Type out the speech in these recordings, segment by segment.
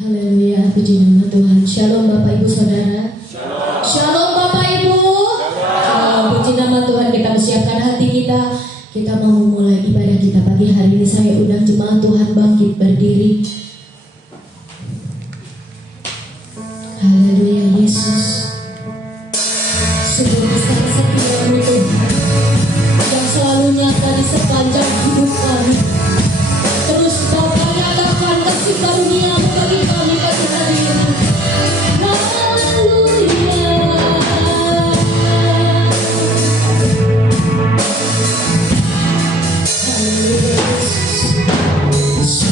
Haleluya, puji nama Tuhan. Shalom Bapak Ibu Saudara. Shalom. Shalom Bapak Ibu. Shalom. Puji nama Tuhan. Kita bersiapkan hati kita. Kita mau memulai ibadah kita pagi hari ini. Saya undang jemaat Tuhan bangkit berdiri. Haleluya Yesus. Sungguh besar setiamu Tuhan, yang selalu nyata di sepanjang hidup kami. Terus Bapa nyatakan kasih karunia-Mu bagi kami pagi hari ini. Haleluya. Haleluya Yesus.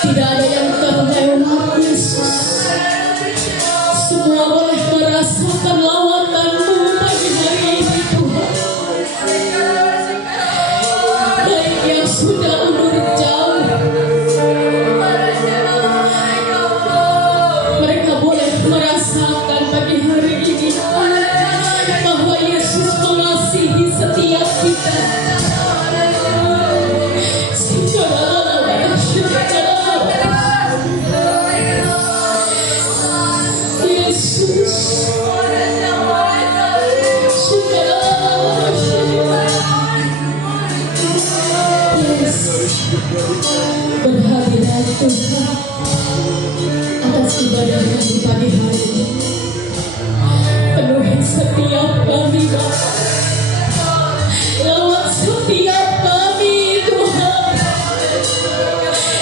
Tidak ada yang terlewat, Yesus. Semua boleh merasakan lawatan-Mu pagi hari ini, Tuhan. Baik yang sudah undur jauh, mereka boleh merasakan pagi hari ini bahwa Yesus mengasihi setiap kita. Berhadirat Tuhan atas ibadah kami pagi hari ini. Penuhi setiap kami, Bapa. Lawat setiap kami, Tuhan.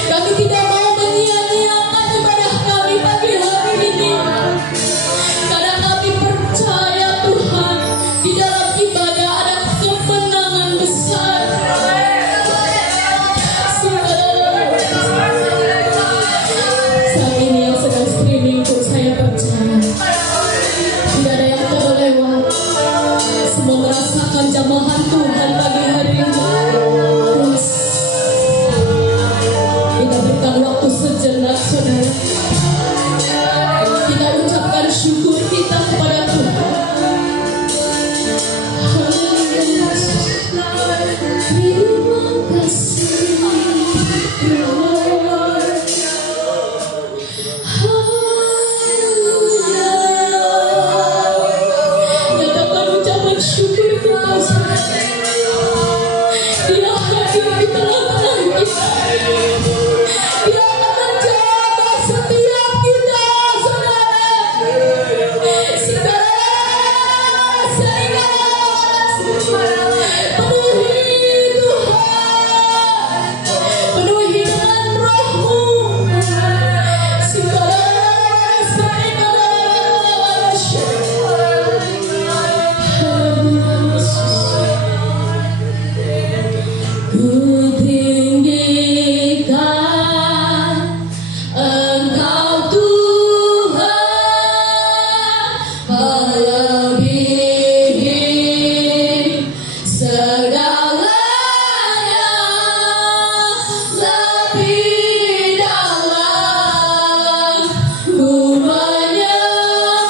Kami tidak mau menyia-nyiakan ibadah kami pagi hari ini, karena kami percaya, Tuhan, di dalam ibadah ada kemenangan besar. Saat ini yang sedang streaming pun saya percaya tidak ada yang terlewat. Semua merasakan jamahan Tuhan pagi hari ini. Yes. Kita berikan waktu sejenak, saudara. Kita ucapkan syukur kita kepada Tuhan. Haleluya. Terima kasih, Lord. Haleluya. Nyatakan ucapan syukur kita, saudara. Dia hadir di tengah-tengah kita. Dia akan menjaga setiap kita, saudara. Penuhi Tuhan, penuhi dengan Roh-Mu. Ku tinggikan Engkau Tuhan, melebihi segalanya, lebih dalam ku menyembah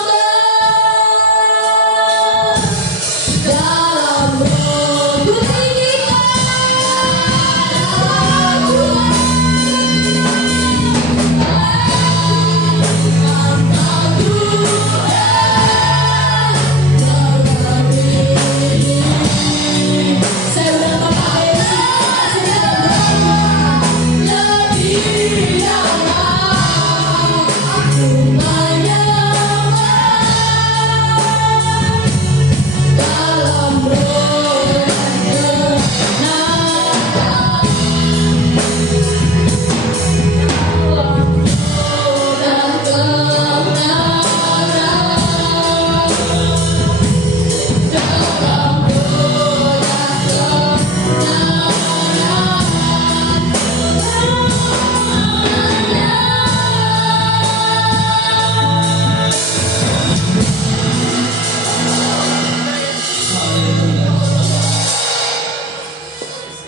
dalam Roh. Ku tinggikan saya udah pakai lebih dalam aku menyembah dalam Roh dan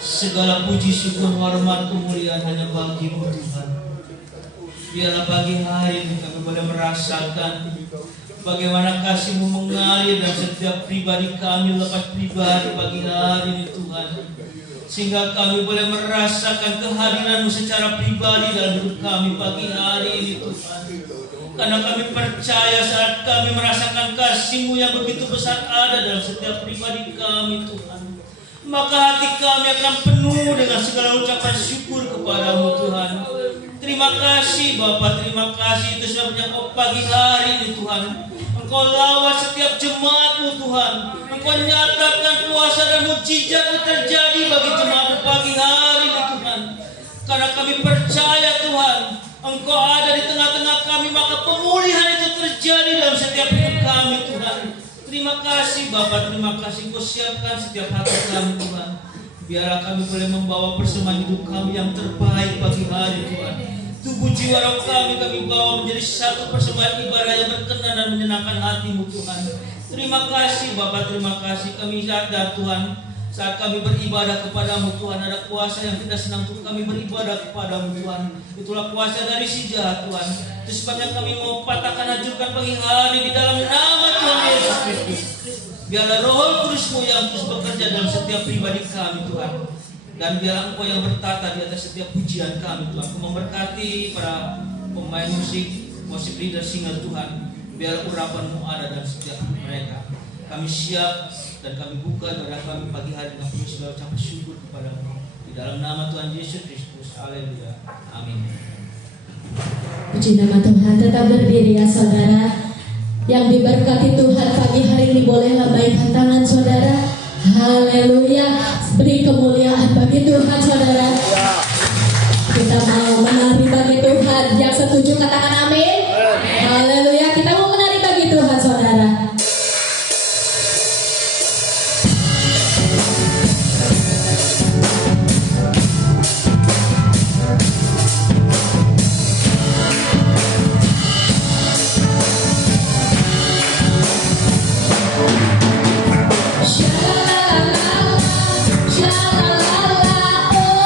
segala puji syukur hormat kemuliaan hanya bagi-Mu Tuhan. Biarlah pagi hari ini kami boleh merasakan bagaimana kasih-Mu mengalir dalam setiap pribadi kami lepas pribadi pagi hari ini Tuhan, sehingga kami boleh merasakan kehadiran-Mu secara pribadi dalam hidup kami pagi hari ini Tuhan. Karena kami percaya saat kami merasakan kasih-Mu yang begitu besar ada dalam setiap pribadi kami Tuhan, maka hati kami akan penuh dengan segala ucapan syukur kepada-Mu Tuhan. Terima kasih Bapa, terima kasih itu sebabnya pagi hari ini Tuhan Engkau lawat setiap jemaat-Mu Tuhan. Engkau nyatakan kuasa dan mujizat yang terjadi bagi jemaat-Mu pagi hari ini Tuhan. Karena kami percaya Tuhan Engkau ada di tengah-tengah kami, maka pemulihan itu terjadi dalam setiap hidup kami Tuhan. Terima kasih Bapa, terima kasih Engkau siapkan setiap hati kami Tuhan. Biarlah kami boleh membawa persembahan hidup kami yang terbaik pagi hari Tuhan. Tubuh jiwa roh kami bawa menjadi satu persembahan ibadah yang berkenan dan menyenangkan hati-Mu Tuhan. Terima kasih Bapa, terima kasih. Kami sadar Tuhan, saat kami beribadah kepadamu Tuhan, ada kuasa yang tidak senang untuk kami beribadah kepadamu Tuhan. Itulah kuasa dari si jahat Tuhan. Itu sebabnya kami mau patahkan, hancurkan pagi hari di dalam nama Tuhan Yesus Kristus. Biarlah Roh Kudus-Mu yang terus bekerja dalam setiap pribadi kami Tuhan. Dan biarlah Engkau yang bertata di atas setiap pujian kami Tuhan. Engkau memberkati para pemain musik leader singer Tuhan. Biarlah urapan-Mu ada dalam setiap mereka. Kami siap dan kami buka ibadah kami pagi hari dengan penuh segala ucapan syukur kepada-Mu. Di dalam nama Tuhan Yesus Kristus. Haleluya. Amin. Puji nama Tuhan. Tetap berdiri ya saudara. Yang diberkati Tuhan pagi hari ini, boleh lambaikan tangan saudara. Haleluya. Beri kemuliaan bagi Tuhan saudara. Kita mau menari bagi Tuhan. Yang setuju katakan amin. Haleluya. Kita mau menari bagi Tuhan saudara. Sha la la la, oh.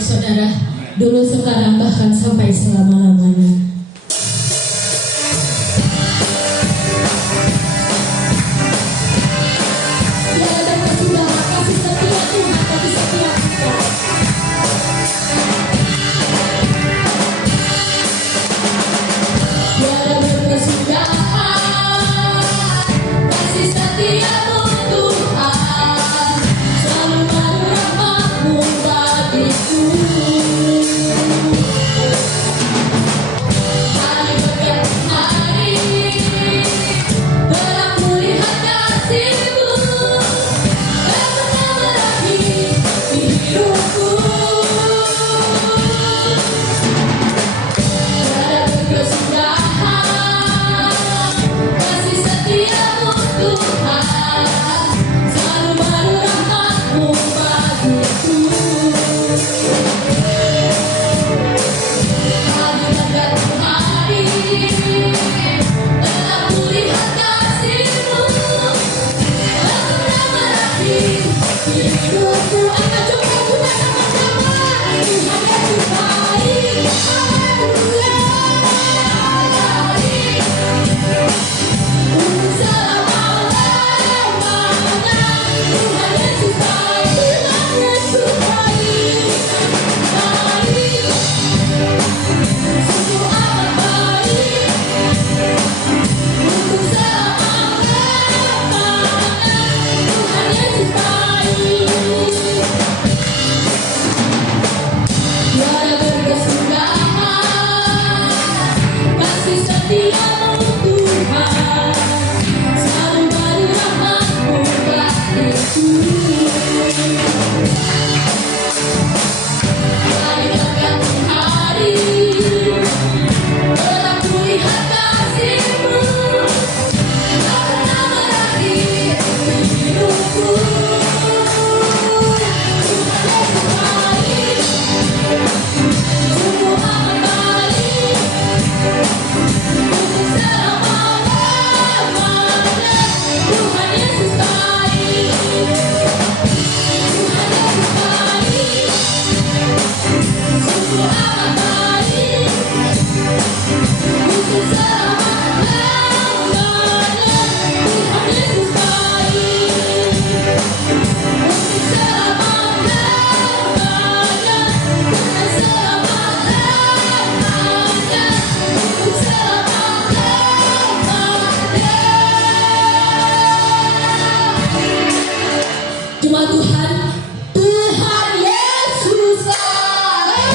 baik saudara, dulu sekarang bahkan sampai selama-lamanya. Tiada tersudah kasih setia Tuhan bagi setiap kita. Tiada berkesudahan kasih setiamu Tuhan, selalu baru rahmat-Mu bagiku. Hari berganti hari telah kulihat kasih-Mu, tak pernah berakhir di hidupku. Tiada berkesudahan kasih setiamu Tuhan, selalu baru rahmat-Mu bagiku. Hari berganti hari telah kulihat kasih-Mu, tak pernah berakhir di hidupku. Angkat coba punya sama-sama, Tuhan Yesus baik. Haleluya, baik. Untuk selama-lamanya Tuhan Yesus baik, Tuhan Yesus baik, baik, sungguh amat baik. Untuk selama-lamanya Tuhan Yesus baik. Tiada berkesudahan kasih setiamu Tuhan, selalu baru rahmat-Mu bagiku. Hari berganti hari telah kulihat kasih-Mu, tak pernah berakhir di hidupku. Tuhan Yesus baik, sungguh amat baik. Untuk selama-lamanya Tuhan Yesus baik, Tuhan Yesus baik, sungguh amat baik. Untuk selama-lamanya Tuhan Yesus baik, untuk selama-lamanya, Tuhan selama-lamanya, untuk selama-lamanya. Jemaat Tuhan, Tuhan Yesus baik.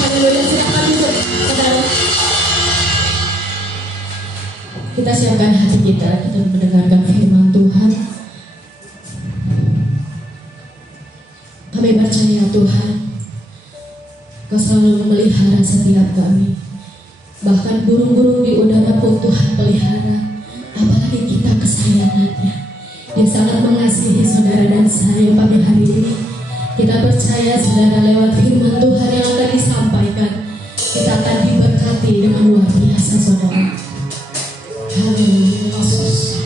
Haleluya, silakan duduk, saudara. Kita siapkan hati kita mendengarkan firman Tuhan. Kami percaya Tuhan, Kau selalu memelihara setiap kami. Bahkan burung-burung di udara pun Tuhan pelihara. Apalagi kita kesayangannya. Dia sangat mengasihi saudara dan saya pagi hari ini. Kita percaya saudara lewat firman Tuhan yang akan disampaikan, kita akan diberkati dengan luar biasa saudara. Haleluya Yesus.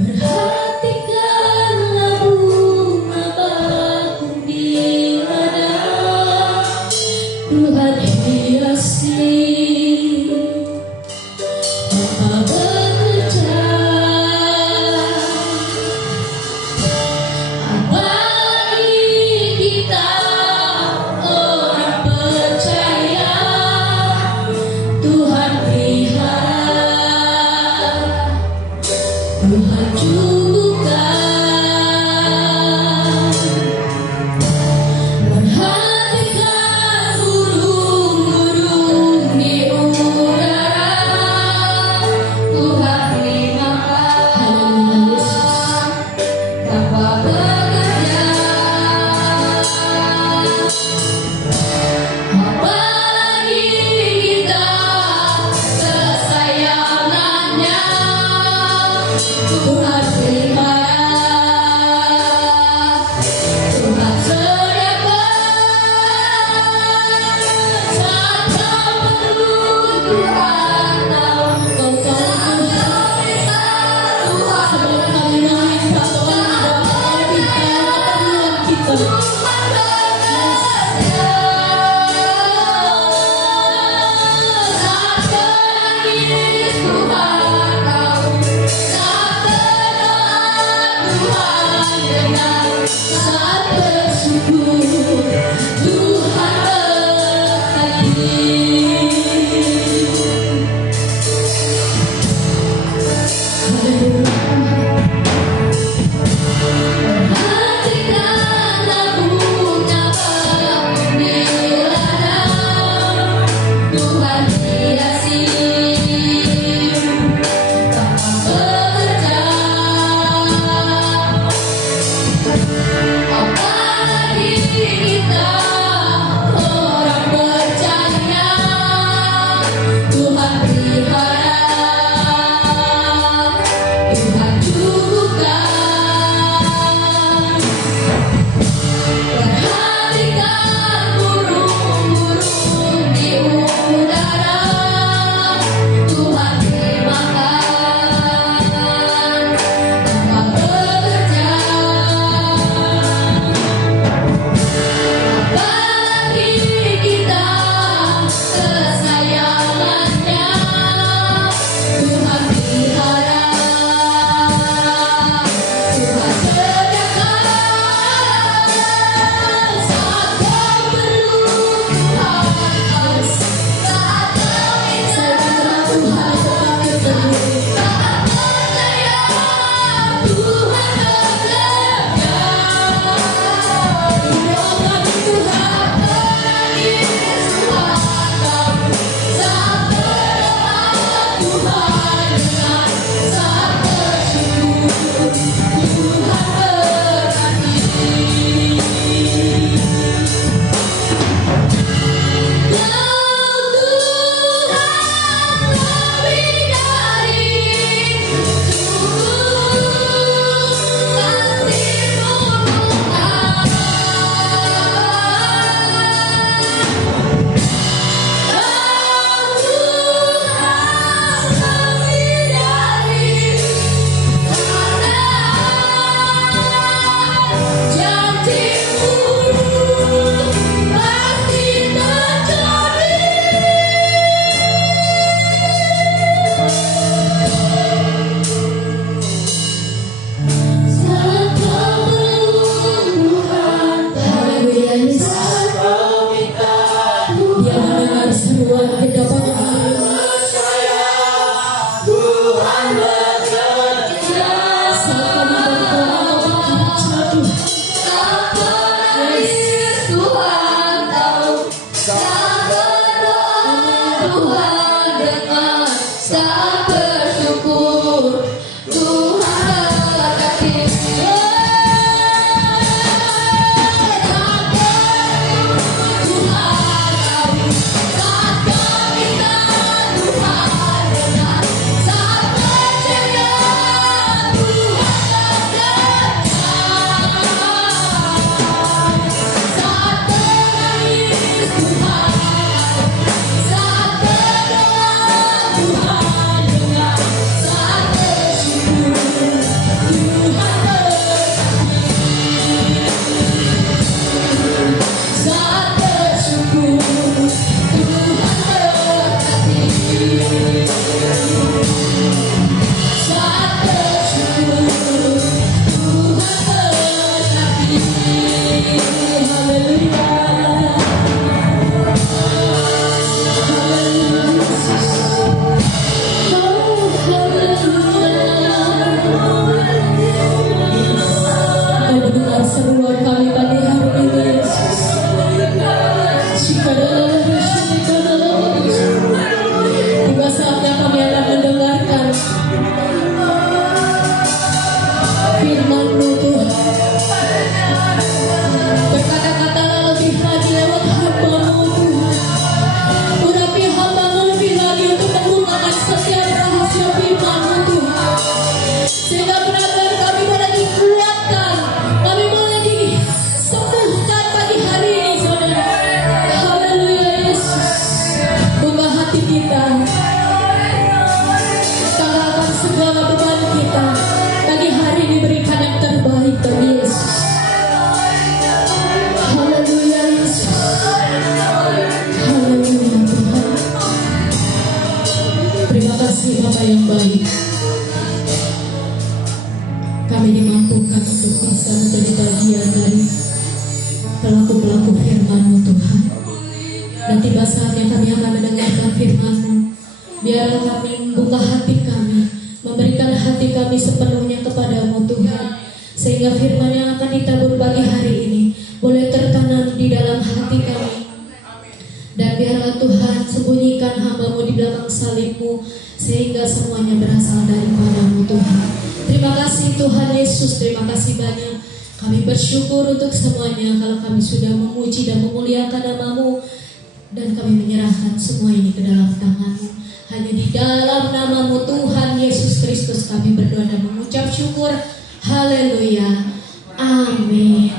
Perhatikanlah bunga bakung di ladang, Tuhan yang hiasi. Apa Tuhan dengan saat bersyukur, Tuhan berkati. Seruan kami pagi hari ini, Yesus. Tiba saatnya kami akan mendengarkan firman-Mu, Tuhan. Berkata-katalah lebih lagi lewat hamba-Mu, Tuhan. Urapi hamba-Mu lebih lagi untuk menggunakan setiap rahasia firman-Mu, Tuhan. Sehingga benar-benar kami boleh dikuatkan, kami boleh disembuhkan pagi hari ini, saudara. Haleluya, Yesus. Buka hati kita, tanggalkan segala beban kita. Pagi hari ini berikan yang terbaik bagi Yesus. Haleluya, Yesus. Haleluya, Tuhan. Terima kasih Bapa yang baik. Kami dimampukan untuk bisa menjadi bagian dari pelaku-pelaku firman-Mu, Tuhan. Dan tiba saatnya kami akan mendengarkan firman-Mu. Biarlah kami membuka hati kami, memberikan hati kami sepenuhnya kepada-Mu, Tuhan. Sehingga firman yang akan ditabur pagi hari ini boleh tertanam di dalam hati kami. Dan biarlah Tuhan sembunyikan hamba-Mu di belakang salib-Mu, sehingga semuanya berasal daripada-Mu, Tuhan. Terima kasih Tuhan Yesus, terima kasih banyak. Kami bersyukur untuk semuanya kalau kami sudah memuji dan memuliakan nama-Mu. Dan kami menyerahkan semua ini ke dalam tangan-Mu. Hanya di dalam nama-Mu Tuhan Yesus Kristus kami berdoa dan mengucap syukur. Haleluya. Amin.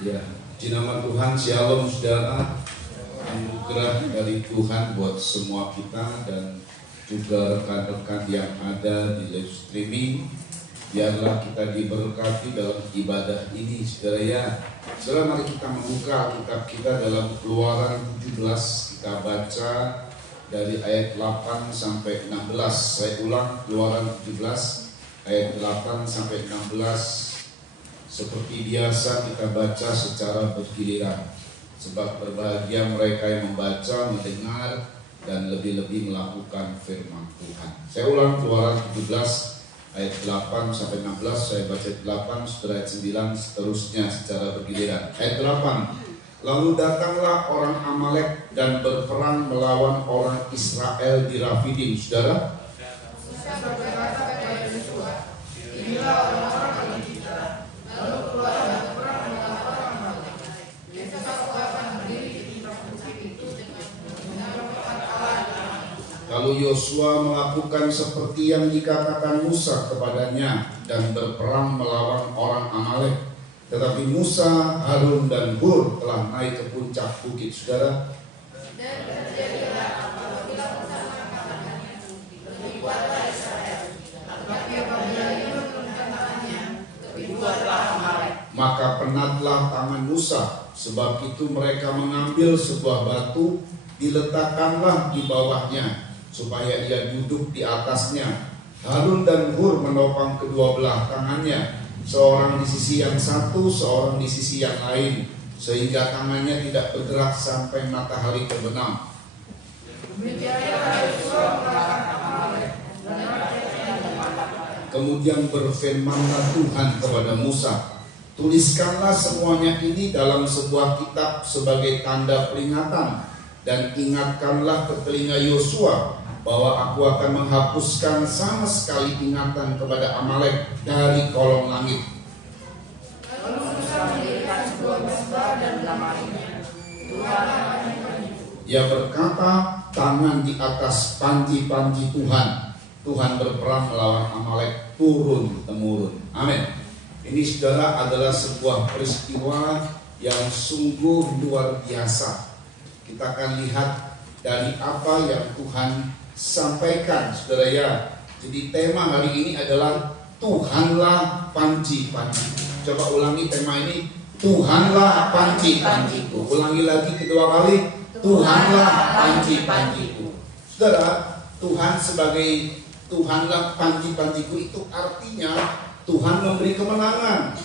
Ya, di nama Tuhan, Shalom saudara. Anugerah dari Tuhan buat semua kita dan juga rekan-rekan yang ada di live streaming. Biarlah kita diberkati dalam ibadah ini, saudara ya. Saudara, mari kita membuka kitab kita dalam Keluaran 17. Kita baca dari ayat 8 sampai 16. Saya ulang, Keluaran 17 ayat 8 sampai 16. Seperti biasa kita baca secara bergiliran, sebab berbahagia mereka yang membaca, mendengar, dan lebih-lebih melakukan firman Tuhan. Saya ulang, Keluaran 17 ayat 8 sampai 16. Saya baca 8, setelah ayat 9, seterusnya secara bergiliran. Ayat 8. Lalu datanglah orang Amalek dan berperang melawan orang Israel di Rafidim. Saudara, inilah orang-orang yang kita. Lalu keluar dan berperang melawan orang Amalek. Kita akan berdiri di timur itu dengan Allah. Lalu Yosua melakukan seperti yang dikatakan Musa kepadanya dan berperang melawan orang Amalek. Tetapi Musa, Harun, dan Hur telah naik ke puncak bukit. Saudara, dan terjadilah apabila Musa mengatakannya, lebih kuatlah Israel. Tetapi apabila Harun mengatakannya, lebih kuatlah Amalek. Maka penatlah tangan Musa, sebab itu mereka mengambil sebuah batu, diletakkanlah di bawahnya, supaya ia duduk di atasnya. Harun dan Hur menopang kedua belah tangannya, seorang di sisi yang satu, seorang di sisi yang lain, sehingga tangannya tidak bergerak sampai matahari terbenam. Kemudian berfirmanlah Tuhan kepada Musa, tuliskanlah semuanya ini dalam sebuah kitab sebagai tanda peringatan, dan ingatkanlah ke telinga Yosua bahwa aku akan menghapuskan sama sekali ingatan kepada Amalek dari kolong langit. Ia berkata, tangan di atas panji-panji Tuhan. Tuhan berperang melawan Amalek turun-temurun. Amin. Ini saudara adalah sebuah peristiwa yang sungguh luar biasa. Kita akan lihat dari apa yang Tuhan sampaikan, saudara ya. Jadi tema hari ini adalah Tuhanlah panji-panji. Coba ulangi tema ini, Tuhanlah panji-panjiku. Ulangi lagi kedua kali, Tuhanlah panji-panjiku. Saudara, Tuhan sebagai Tuhanlah panji-panjiku itu artinya Tuhan memberi kemenangan.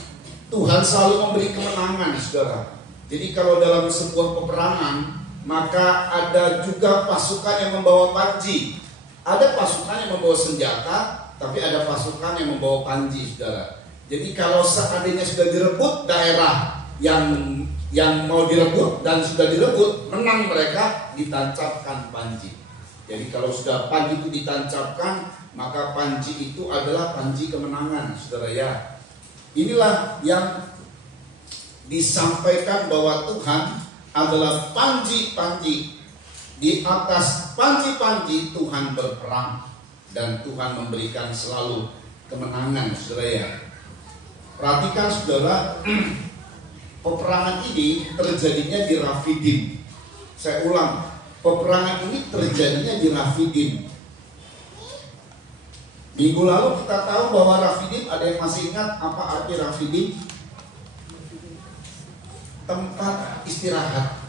Tuhan selalu memberi kemenangan, saudara. Jadi kalau dalam sebuah peperangan, maka ada juga pasukan yang membawa panji. Ada pasukan yang membawa senjata, tapi ada pasukan yang membawa panji, saudara. Jadi kalau seandainya sudah direbut daerah yang mau direbut dan sudah direbut, menang mereka, ditancapkan panji. Jadi kalau sudah panji itu ditancapkan, maka panji itu adalah panji kemenangan, saudara ya. Inilah yang disampaikan bahwa Tuhan adalah panji-panji. Di atas panji-panji Tuhan berperang, dan Tuhan memberikan selalu kemenangan, saudara ya. Perhatikan saudara, peperangan ini terjadinya di Rafidim. Saya ulang, peperangan ini terjadinya di Rafidim. Minggu lalu kita tahu bahwa Rafidim, ada yang masih ingat apa arti Rafidim? Tempat istirahat,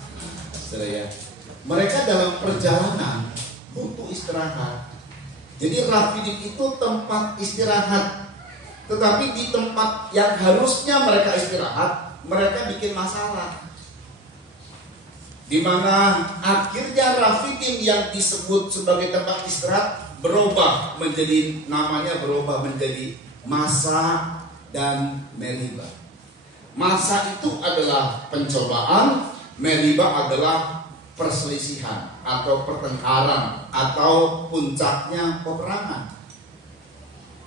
saudara ya. Mereka dalam perjalanan butuh istirahat. Jadi Rafidim itu tempat istirahat. Tetapi di tempat yang harusnya mereka istirahat, mereka bikin masalah. Di mana akhirnya Rafidim yang disebut sebagai tempat istirahat berubah menjadi Masa dan Meriba. Masa itu adalah pencobaan, Meriba adalah perselisihan atau pertengkaran atau puncaknya peperangan.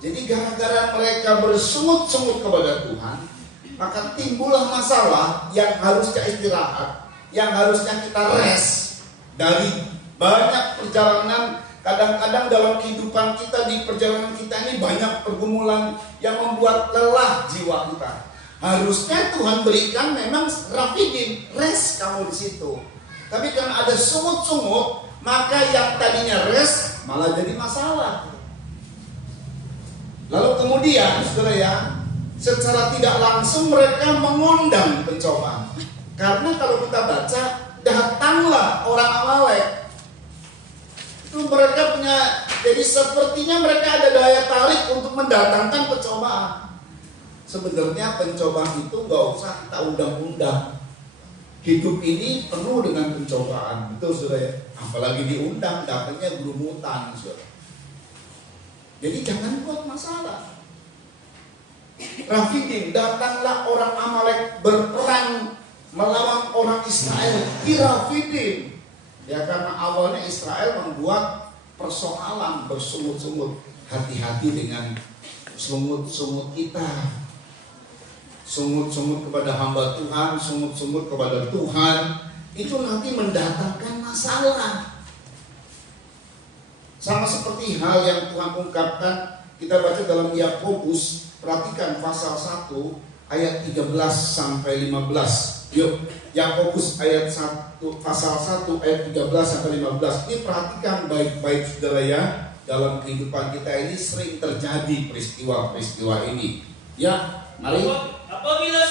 Jadi gara-gara mereka bersungut-sungut kepada Tuhan, maka timbullah masalah yang harusnya istirahat, yang harusnya kita rest dari banyak perjalanan. Kadang-kadang dalam kehidupan kita, di perjalanan kita ini banyak pergumulan yang membuat lelah jiwa kita. Harusnya Tuhan berikan memang Rafidim, rest kamu di situ. Tapi karena ada sungut-sungut, maka yang tadinya rest malah jadi masalah. Lalu kemudian, saudara ya, secara tidak langsung mereka mengundang pencobaan. Karena kalau kita baca, datanglah orang Amalek. Itu mereka punya, jadi sepertinya mereka ada daya tarik untuk mendatangkan pencobaan. Sebenarnya pencobaan itu gak usah kita undang-undang. Hidup ini penuh dengan pencobaan, betul saudara ya. Apalagi diundang, datangnya gerumutan, saudara. Jadi jangan buat masalah. Rafidim, datanglah orang Amalek berperang melawan orang Israel di Rafidim. Ya karena awalnya Israel membuat persoalan bersungut-sungut. Hati-hati dengan sungut-sungut kita. Sungut-sungut kepada hamba Tuhan, sungut-sungut kepada Tuhan, itu nanti mendatangkan masalah. Sama seperti hal yang Tuhan ungkapkan, kita baca dalam Yakobus, perhatikan pasal 1 ayat 13 sampai 15. Yuk, Yakobus ayat 1 pasal 1 ayat 13 sampai 15. Ini perhatikan baik-baik saudara ya. Dalam kehidupan kita ini sering terjadi peristiwa-peristiwa ini. Ya, mari. Apabila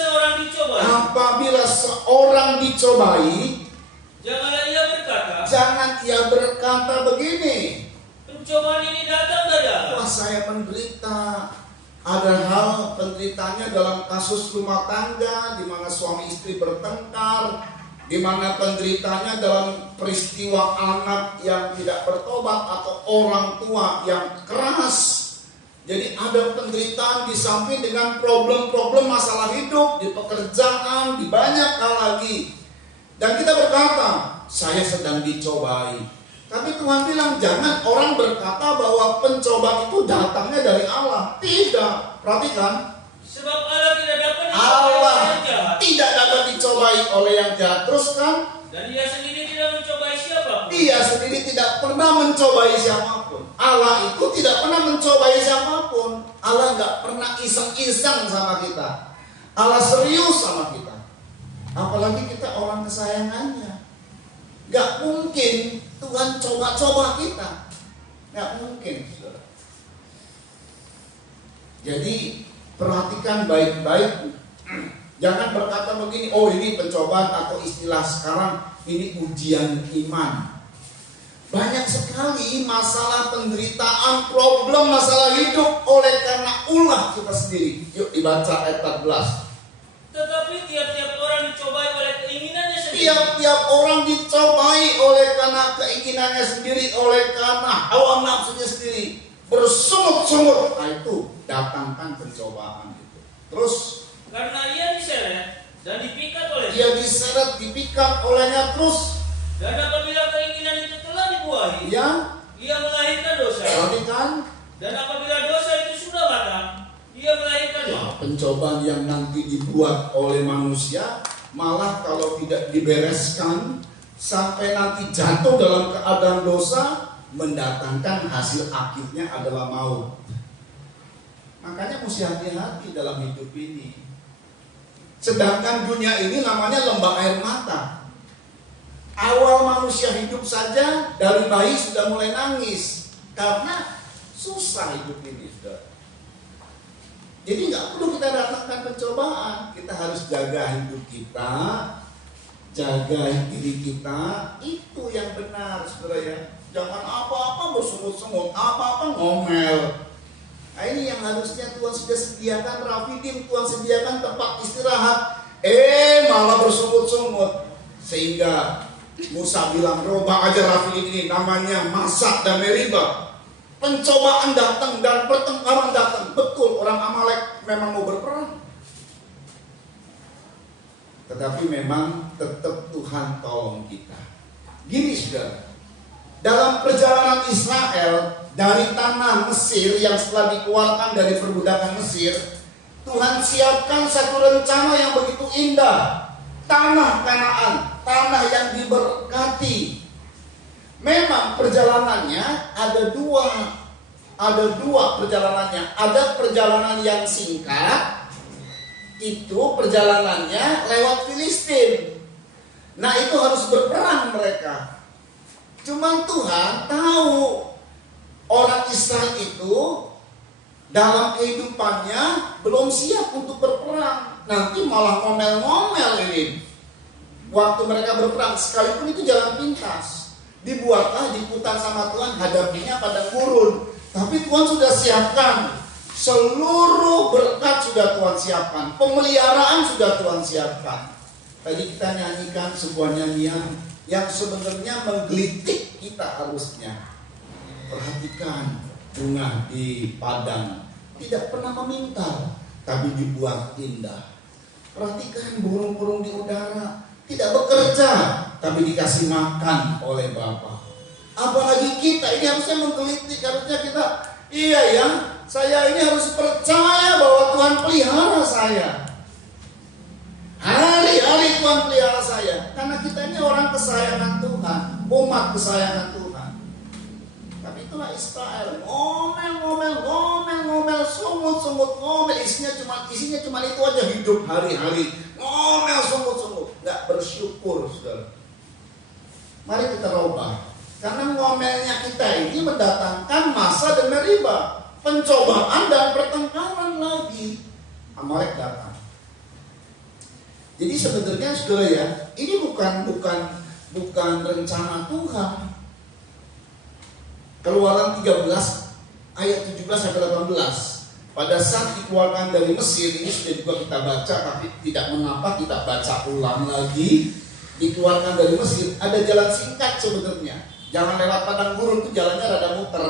seorang dicobai, janganlah ia berkata, jangan ia berkata begini, pencobaan ini datang dari Allah. wah saya menderita. Ada hal penderitanya dalam kasus rumah tangga di mana suami istri bertengkar, di mana penderitanya dalam peristiwa anak yang tidak bertobat atau orang tua yang keras. Jadi ada penderitaan di samping dengan problem-problem masalah hidup, di pekerjaan, di banyak hal lagi. Dan kita berkata, saya sedang dicobai. Tapi Tuhan bilang, jangan orang berkata bahwa pencoba itu datangnya dari Allah. Tidak, perhatikan. Sebab Allah tidak dapat dicobai Allah oleh yang jahat. tidak dapat dicobai oleh yang jahat. Terus kan, Dan dia sendiri tidak mencobai siapapun. dia sendiri tidak pernah mencobai siapapun. Allah itu tidak pernah mencobai siapapun. Allah nggak pernah iseng-iseng sama kita. Allah serius sama kita. Apalagi kita orang kesayangannya. Nggak mungkin Tuhan coba-coba kita. Nggak mungkin, saudara. Jadi perhatikan baik-baik. Jangan berkata begini, oh ini pencobaan, atau istilah sekarang ini ujian iman. Banyak sekali masalah penderitaan, problem masalah hidup oleh karena ulah kita sendiri. Yuk dibaca ayat 14. Tetapi tiap-tiap orang dicobai oleh keinginannya sendiri. Tiap-tiap orang dicobai oleh karena keinginannya sendiri, oleh karena hawa nafsunya sendiri, bersungut-sungut. Nah itu datangkan pencobaan itu. Terus Karena ia diseret dan dipikat oleh dia diseret, dipikat olehnya terus. Dan apabila keinginan itu telah dibuahi, Ya, ia melahirkan dosa. perhatikan. Dan apabila dosa itu sudah matang, ia melahirkan Ya, maut. pencobaan yang nanti dibuat oleh manusia, malah kalau tidak dibereskan sampai nanti jatuh dalam keadaan dosa, mendatangkan hasil akhirnya adalah maut. Makanya mesti hati-hati dalam hidup ini. Sedangkan dunia ini namanya lembah air mata. Awal manusia hidup saja dari bayi sudah mulai nangis karena susah hidup ini, saudara. Jadi nggak perlu kita datangkan pencobaan. Kita harus jaga hidup kita, jaga diri kita. Itu yang benar, saudara ya. Jangan apa-apa bersungut-sungut, apa-apa ngomel. Nah ini yang harusnya Tuhan sudah sediakan Rafidim, Tuhan sediakan tempat istirahat. Malah bersungut-sungut. Sehingga Musa bilang, robah aja Rafidim ini, namanya Masak dan Meriba. Pencobaan datang dan pertengkaran datang. Betul, orang Amalek memang mau berperang. Tetapi memang tetap Tuhan tolong kita. Gini saudara, dalam perjalanan Israel dari tanah Mesir yang setelah dikeluarkan dari perbudakan Mesir, Tuhan siapkan satu rencana yang begitu indah. Tanah Kanaan, tanah yang diberkati. Memang perjalanannya ada dua perjalanannya. Ada perjalanan yang singkat, itu perjalanannya lewat Filistin. Nah itu harus berperang mereka. Cuman Tuhan tahu orang Israel itu dalam kehidupannya belum siap untuk berperang. Nanti malah ngomel-ngomel ini. Waktu mereka berperang, sekalipun itu jalan pintas, dibuatlah di hutan sama Tuhan, hadapinya pada gurun. Tapi Tuhan sudah siapkan. Seluruh berkat sudah Tuhan siapkan. Pemeliharaan sudah Tuhan siapkan. Tadi kita nyanyikan sebuah nyanyian yang sebenarnya menggelitik kita harusnya. Perhatikan bunga di padang, tidak pernah meminta, tapi dibuat indah. Perhatikan burung-burung di udara, tidak bekerja, tapi dikasih makan oleh Bapa. Apalagi kita, ini harusnya menggelitik, harusnya kita, iya ya, saya ini harus percaya bahwa Tuhan pelihara saya. Hari-hari Tuhan pelihara saya, karena kita ini orang kesayangan Tuhan, umat kesayangan Tuhan. Tapi itulah Israel, ngomel, sungut, ngomel, isinya cuma itu aja hidup hari-hari, ngomel, sungut, nggak bersyukur, saudara. Mari kita rubah, karena ngomelnya kita ini mendatangkan masa dan Meriba, pencobaan dan pertengkaran lagi. Amalek datang. Jadi sebenarnya saudara ya, ini bukan rencana Tuhan. Keluaran 13 ayat 17 sampai 18. Pada saat dikeluarkan dari Mesir, ini sudah juga kita baca, tapi tidak mengapa kita baca ulang lagi. dikeluarkan dari Mesir, ada jalan singkat sebenarnya. Jangan lewat padang gurun, itu jalannya rada muter.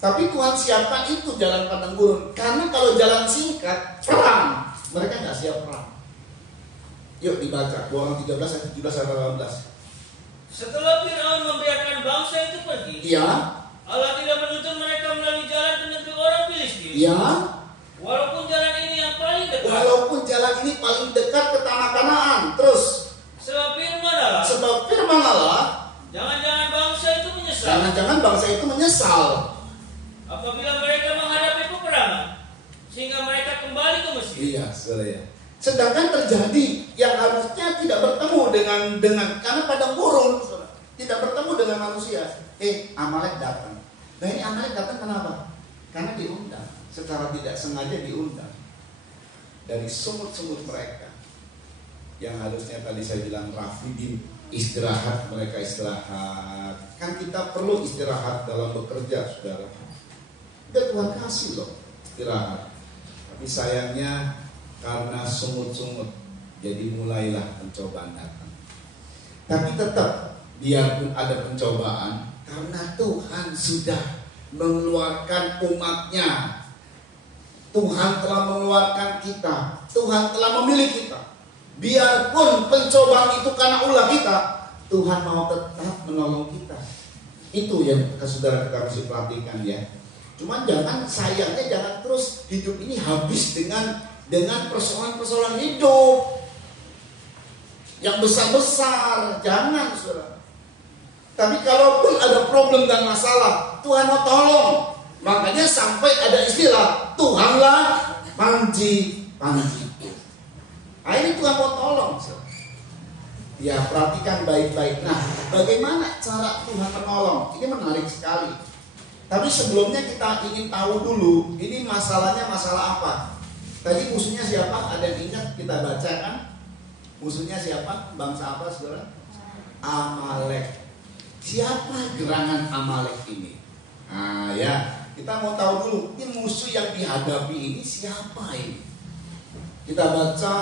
Tapi Tuhan siapkan itu jalan padang gurun. Karena kalau jalan singkat, perang. Mereka nggak siap perang. Yuk dibaca, 2 Orang 13 ayat 17 sampai 18. Setelah Fir'aun membiarkan bangsa itu pergi, Iya, Allah tidak menuntun mereka melalui jalan ke negeri orang Filistin. iya. Walaupun jalan ini yang paling dekat. Walaupun jalan ini paling dekat ke tanah Kanaan. Terus, Sebab firman Allah, jangan-jangan bangsa itu menyesal jangan-jangan bangsa itu menyesal apabila mereka menghadapi peperangan, sehingga mereka kembali ke Mesir. Iya, saudara. Sedangkan terjadi yang harusnya tidak bertemu dengan karena padang gurun, saudara. Tidak bertemu dengan manusia. Amalek datang. Nah ini Amalek datang kenapa? Karena diundang, secara tidak sengaja diundang dari semut-semut mereka. Yang harusnya tadi saya bilang Rafidin istirahat, mereka istirahat. Kan kita perlu istirahat dalam bekerja, saudara. Dan Tuhan kasih loh istirahat. Tapi sayangnya karena sungut-sungut, jadi mulailah pencobaan datang. Tapi tetap, biarpun ada pencobaan, karena Tuhan sudah mengeluarkan umatnya. Tuhan telah mengeluarkan kita. Tuhan telah memilih kita. Biarpun pencobaan itu karena ulah kita, Tuhan mau tetap menolong kita. Itu yang saudara kita harus perhatikan ya. Cuman sayangnya jangan terus hidup ini habis dengan persoalan-persoalan hidup yang besar-besar. Jangan, saudara. Tapi kalaupun ada problem dan masalah, Tuhan mau tolong. Makanya sampai ada istilah Tuhanlah panji-panjiku. Nah ini Tuhan mau tolong, saudara. Ya perhatikan baik-baik. Nah, bagaimana cara Tuhan menolong? Ini menarik sekali. Tapi sebelumnya kita ingin tahu dulu, ini masalahnya masalah apa? Tadi musuhnya siapa? Ada yang ingat kita baca kan? Musuhnya siapa? Bangsa apa, saudara? Amalek. Siapa gerangan Amalek ini? Nah ya, kita mau tahu dulu, ini musuh yang dihadapi ini siapa ini? Kita baca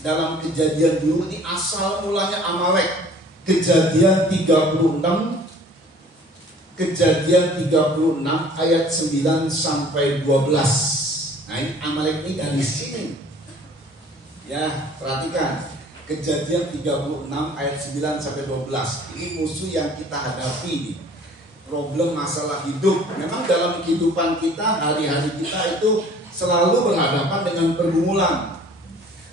dalam Kejadian dulu, ini asal mulanya Amalek. Kejadian 36 ayat 9 sampai 12. Nah ini Amalek ini dari sini. Ya perhatikan, Kejadian 36 ayat 9 sampai 12. Ini musuh yang kita hadapi. Problem masalah hidup. Memang dalam kehidupan kita, hari-hari kita itu selalu berhadapan dengan pergumulan.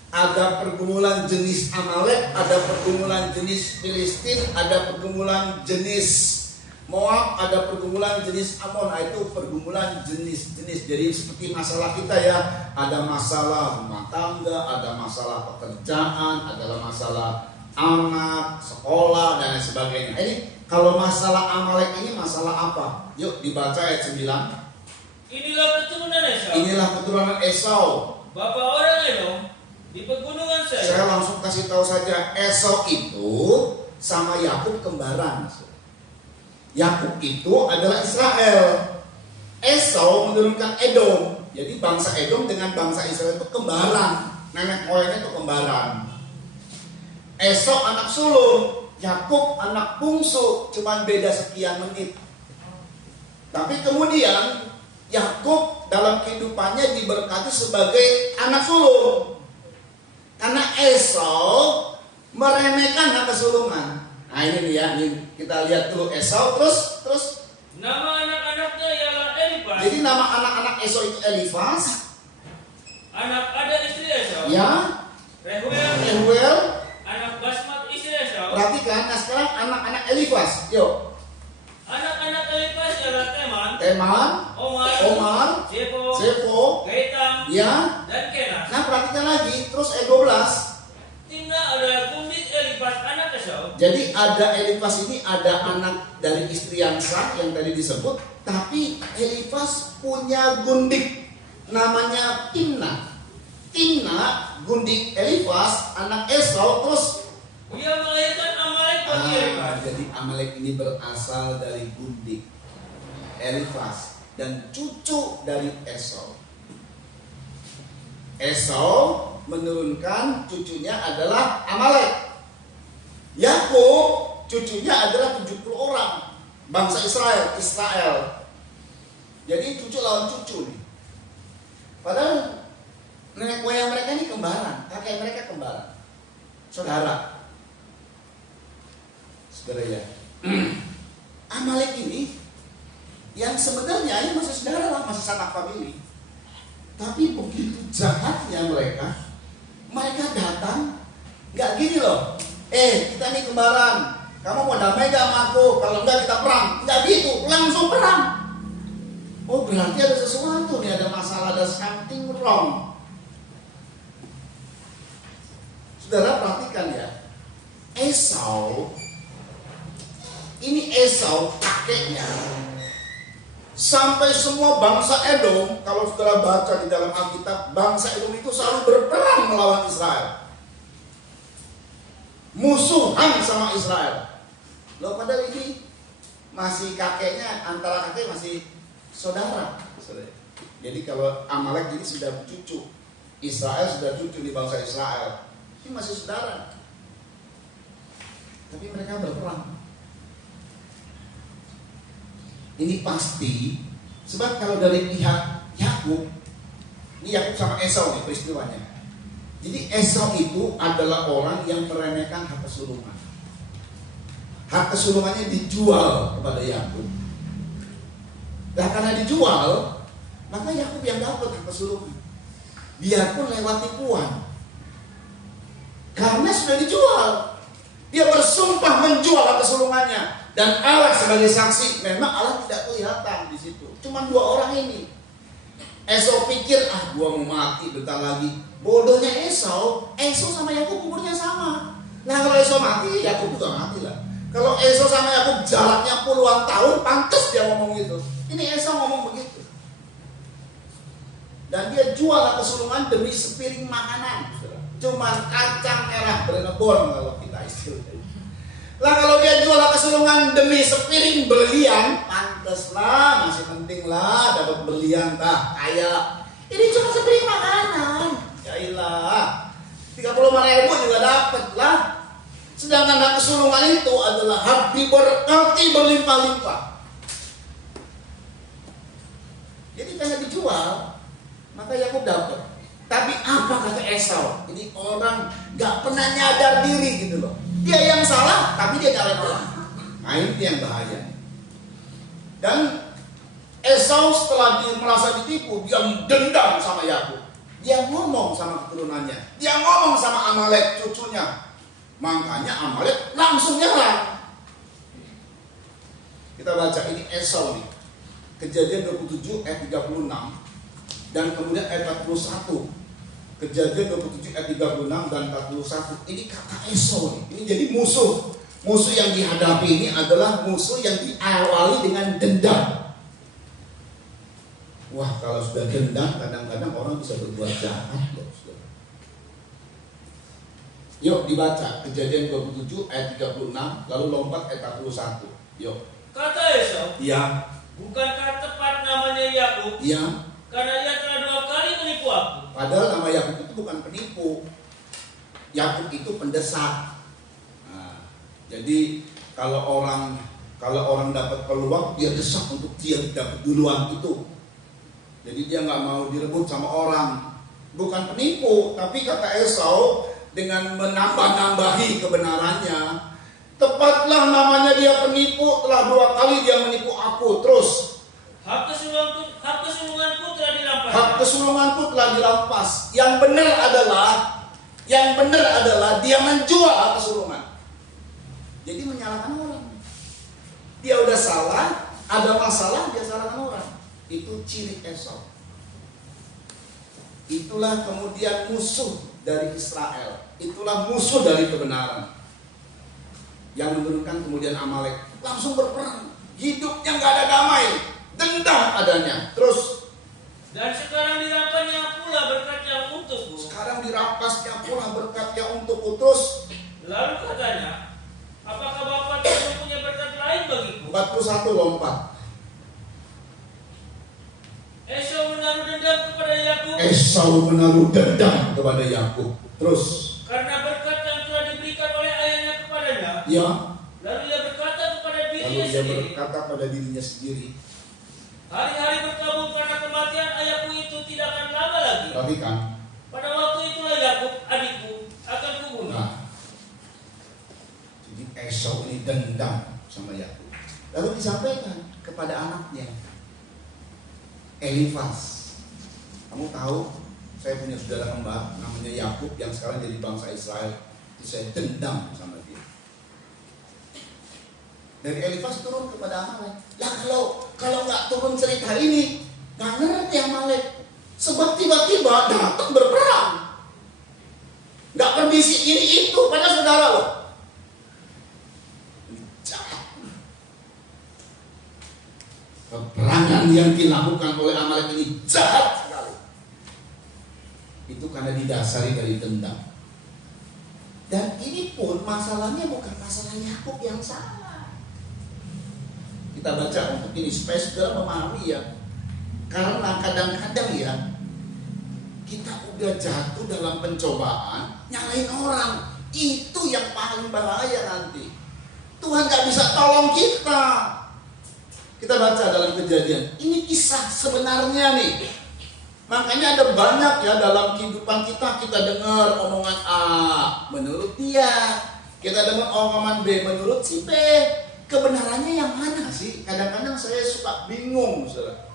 Ada pergumulan jenis Amalek, ada pergumulan jenis Filistin, ada pergumulan jenis Moab, ada pergumulan jenis Amon. Nah, itu pergumulan jenis-jenis. Jadi seperti masalah kita ya, ada masalah rumah tangga, ada masalah pekerjaan, ada masalah anak, sekolah dan lain sebagainya. Ini kalau masalah Amalek ini masalah apa? Yuk dibaca ayat 9. Inilah keturunan Esau. Inilah keturunan Esau. Bapak orang Edom di pegunungan saya. Saya langsung kasih tahu saja, Esau itu sama Yakub kembaran. Yakub itu adalah Israel. Esau menurunkan Edom. Jadi bangsa Edom dengan bangsa Israel itu kembaran. Nenek moyangnya itu kembaran. Esau anak sulung, Yakub anak bungsu, cuman beda sekian menit. Tapi kemudian Yakub dalam kehidupannya diberkati sebagai anak sulung. Karena Esau meremehkan hak kesulungan. Nah ini nih ya, ini kita lihat dulu Esau, terus Nama anak-anaknya ialah Elifas. jadi nama anak-anak Esau itu Elifas. Anak ada istri Esau. Ya, Rehuel. Anak Basmat istri Esau. Perhatikan, nah sekarang anak-anak Elifas. Yuk. Anak-anak Elifas ialah Teman, Omar, Zefo, Gaitam, ya. dan Kenas. Nah perhatikan lagi, terus 12. Timna adalah gundik Elifas anak Esau. Jadi ada Elifas ini ada anak dari istri yang sah yang tadi disebut, tapi Elifas punya gundik namanya Timna. Timna gundik Elifas anak Esau, terus Ia melahirkan Amalek bagi Elifas. jadi Amalek ini berasal dari gundik Elifas dan cucu dari Esau. Esau menurunkan cucunya adalah Amalek. Yakub cucunya adalah 70 orang bangsa Israel. Jadi cucu lawan cucu nih. Padahal nenek moyang mereka ini kembaran, kakek mereka kembaran, saudara. Saudara ya, Amalek ini yang sebenarnya ini masih saudara lah, masih sanak famili. Tapi begitu jahatnya mereka datang, nggak gini loh. Kita nih kembaran, kamu mau damai gak sama aku? Kalau enggak kita perang. Nggak gitu, langsung perang. Oh berarti ada sesuatu nih, ada masalah, ada something wrong. Saudara perhatikan ya, Esau kakeknya, sampai semua bangsa Edom, kalau saudara baca di dalam Alkitab, bangsa Edom itu selalu berperang melawan Israel, musuhan sama Israel. Loh padahal ini masih kakeknya, antara kakek masih saudara. Jadi kalau Amalek ini sudah cucu, Israel sudah cucu di bangsa Israel, ini masih saudara. Tapi mereka berperang. Ini pasti, sebab kalau dari pihak Yakub, ini Yakub sama Esau nih peristiwanya. Jadi Esau itu adalah orang yang meremehkan hak kesulungan. Hak kesulungannya dijual kepada Yakub. Nah karena dijual, maka Yakub yang dapat hak kesulungan, biarpun lewat tipuan. Karena sudah dijual, dia bersumpah menjual hak kesulungannya. Dan Allah sebagai saksi, memang Allah tidak kelihatan di situ. Cuma 2 orang ini. Esau pikir, gua mau mati bentar lagi. Bodohnya Esau sama Yakub umurnya sama. Nah kalau Esau mati, Yakub juga mati lah. Kalau Esau sama Yakub jaraknya puluhan tahun, pantas dia ngomong gitu. Ini Esau ngomong begitu. Dan dia jual kesulungan demi sepiring makanan. Cuman kacang merah berenebon kalau kita istilahnya. Lah kalau dia jual kesulungan demi sepiring berlian, pantaslah, masih penting lah dapat berlian tah kaya. Ini cuma sepiring makanan. Yailah, 35.000 juga dapat lah. Sedangkan hak kesulungan itu adalah hak diberkati berlimpah-limpah. Jadi karena dijual, maka Yakub dapat. Tapi apa kata Esau? Ini orang gak pernah nyadar diri gitu loh. Dia yang salah, tapi dia nyalain orang. Nah ini yang bahaya. Dan Esau setelah dia merasa ditipu, dia dendam sama Yakub. Dia ngomong sama keturunannya, dia ngomong sama Amalek cucunya. Makanya Amalek langsung nyerang. Kita baca ini Esau nih. Kejadian 27 ayat 36 dan kemudian ayat 41. Kejadian 27 ayat 36 dan 41. Ini kata Esau nih. Ini jadi musuh. Musuh yang dihadapi ini adalah musuh yang diawali dengan dendam. Wah, kalau sudah dendam kadang-kadang orang bisa berbuat jahat. Yuk dibaca Kejadian 27 ayat 36 lalu lompat ayat 41. Yuk. Kata Esau, Ya. bukankah tepat namanya Yakub? Ya. Karena ia telah 2 kali menipu aku. Padahal nama Yakub itu bukan penipu. Yakub itu pendesak. Nah, jadi kalau orang dapat peluang, dia desak untuk dia dapat duluan itu. Jadi dia nggak mau direbut sama orang. Bukan penipu, tapi kata Esau dengan menambah-nambahi kebenarannya. Tepatlah namanya dia penipu, telah 2 kali dia menipu aku. Terus Hak kesulunganku telah dirampas. hak kesulunganku telah dirampas. Yang benar adalah dia menjual hak kesulungan. Jadi menyalahkan orang. Dia udah salah, ada masalah, dia salahkan orang. Itu ciri Esau. Itulah kemudian musuh dari Israel. Itulah musuh dari kebenaran. Yang menurunkan kemudian Amalek langsung berperang. Hidupnya nggak ada damai. Dendam adanya. Terus Dan sekarang dirampasnya pula berkat-Nya untukku. sekarang dirapasnya pula berkat-Nya untukku. Terus Lalu katanya, apakah Bapak tidak mempunyai berkat lain bagiku? 41 lompat. Esau menaruh dendam kepada Yakub. Esau menaruh dendam kepada Yakub. Terus Karena berkat yang telah diberikan oleh ayahnya kepadanya. Ya. Lalu ia berkata kepada Lalu dirinya dia sendiri, berkata pada dirinya sendiri. hari-hari berkabung karena kematian ayahku itu tidak akan lama lagi. Perhatikan. Pada waktu itulah Yakub adikku akan kubunuh. Nah, jadi Esau ini dendam sama Yakub. Lalu disampaikan kepada anaknya Elifas. Kamu tahu, saya punya saudara kembar namanya Yakub yang sekarang jadi bangsa Israel. Itu saya dendam sama dia. Dari Elifas turun kepada Amalek. Lah kalau nggak turun cerita ini, nggak ngerti Amalek. Sebab tiba-tiba datang berperang. Nggak permisi ini itu pada saudara loh. Jahat. Peperangan yang dilakukan oleh Amalek ini jahat sekali. Itu karena didasari dari dendam. Dan ini pun masalahnya bukan masalah Yakub yang salah. Kita baca untuk ini supaya saudara memahami ya. Karena kadang-kadang ya kita udah jatuh dalam pencobaan, nyalain orang. Itu yang paling bahaya nanti. Tuhan gak bisa tolong kita. Kita baca dalam Kejadian. Ini kisah sebenarnya nih. Makanya ada banyak ya dalam kehidupan kita dengar omongan A menurut dia, kita dengar omongan B menurut si B. Kebenarannya yang mana sih? Kadang-kadang saya suka bingung, saudara.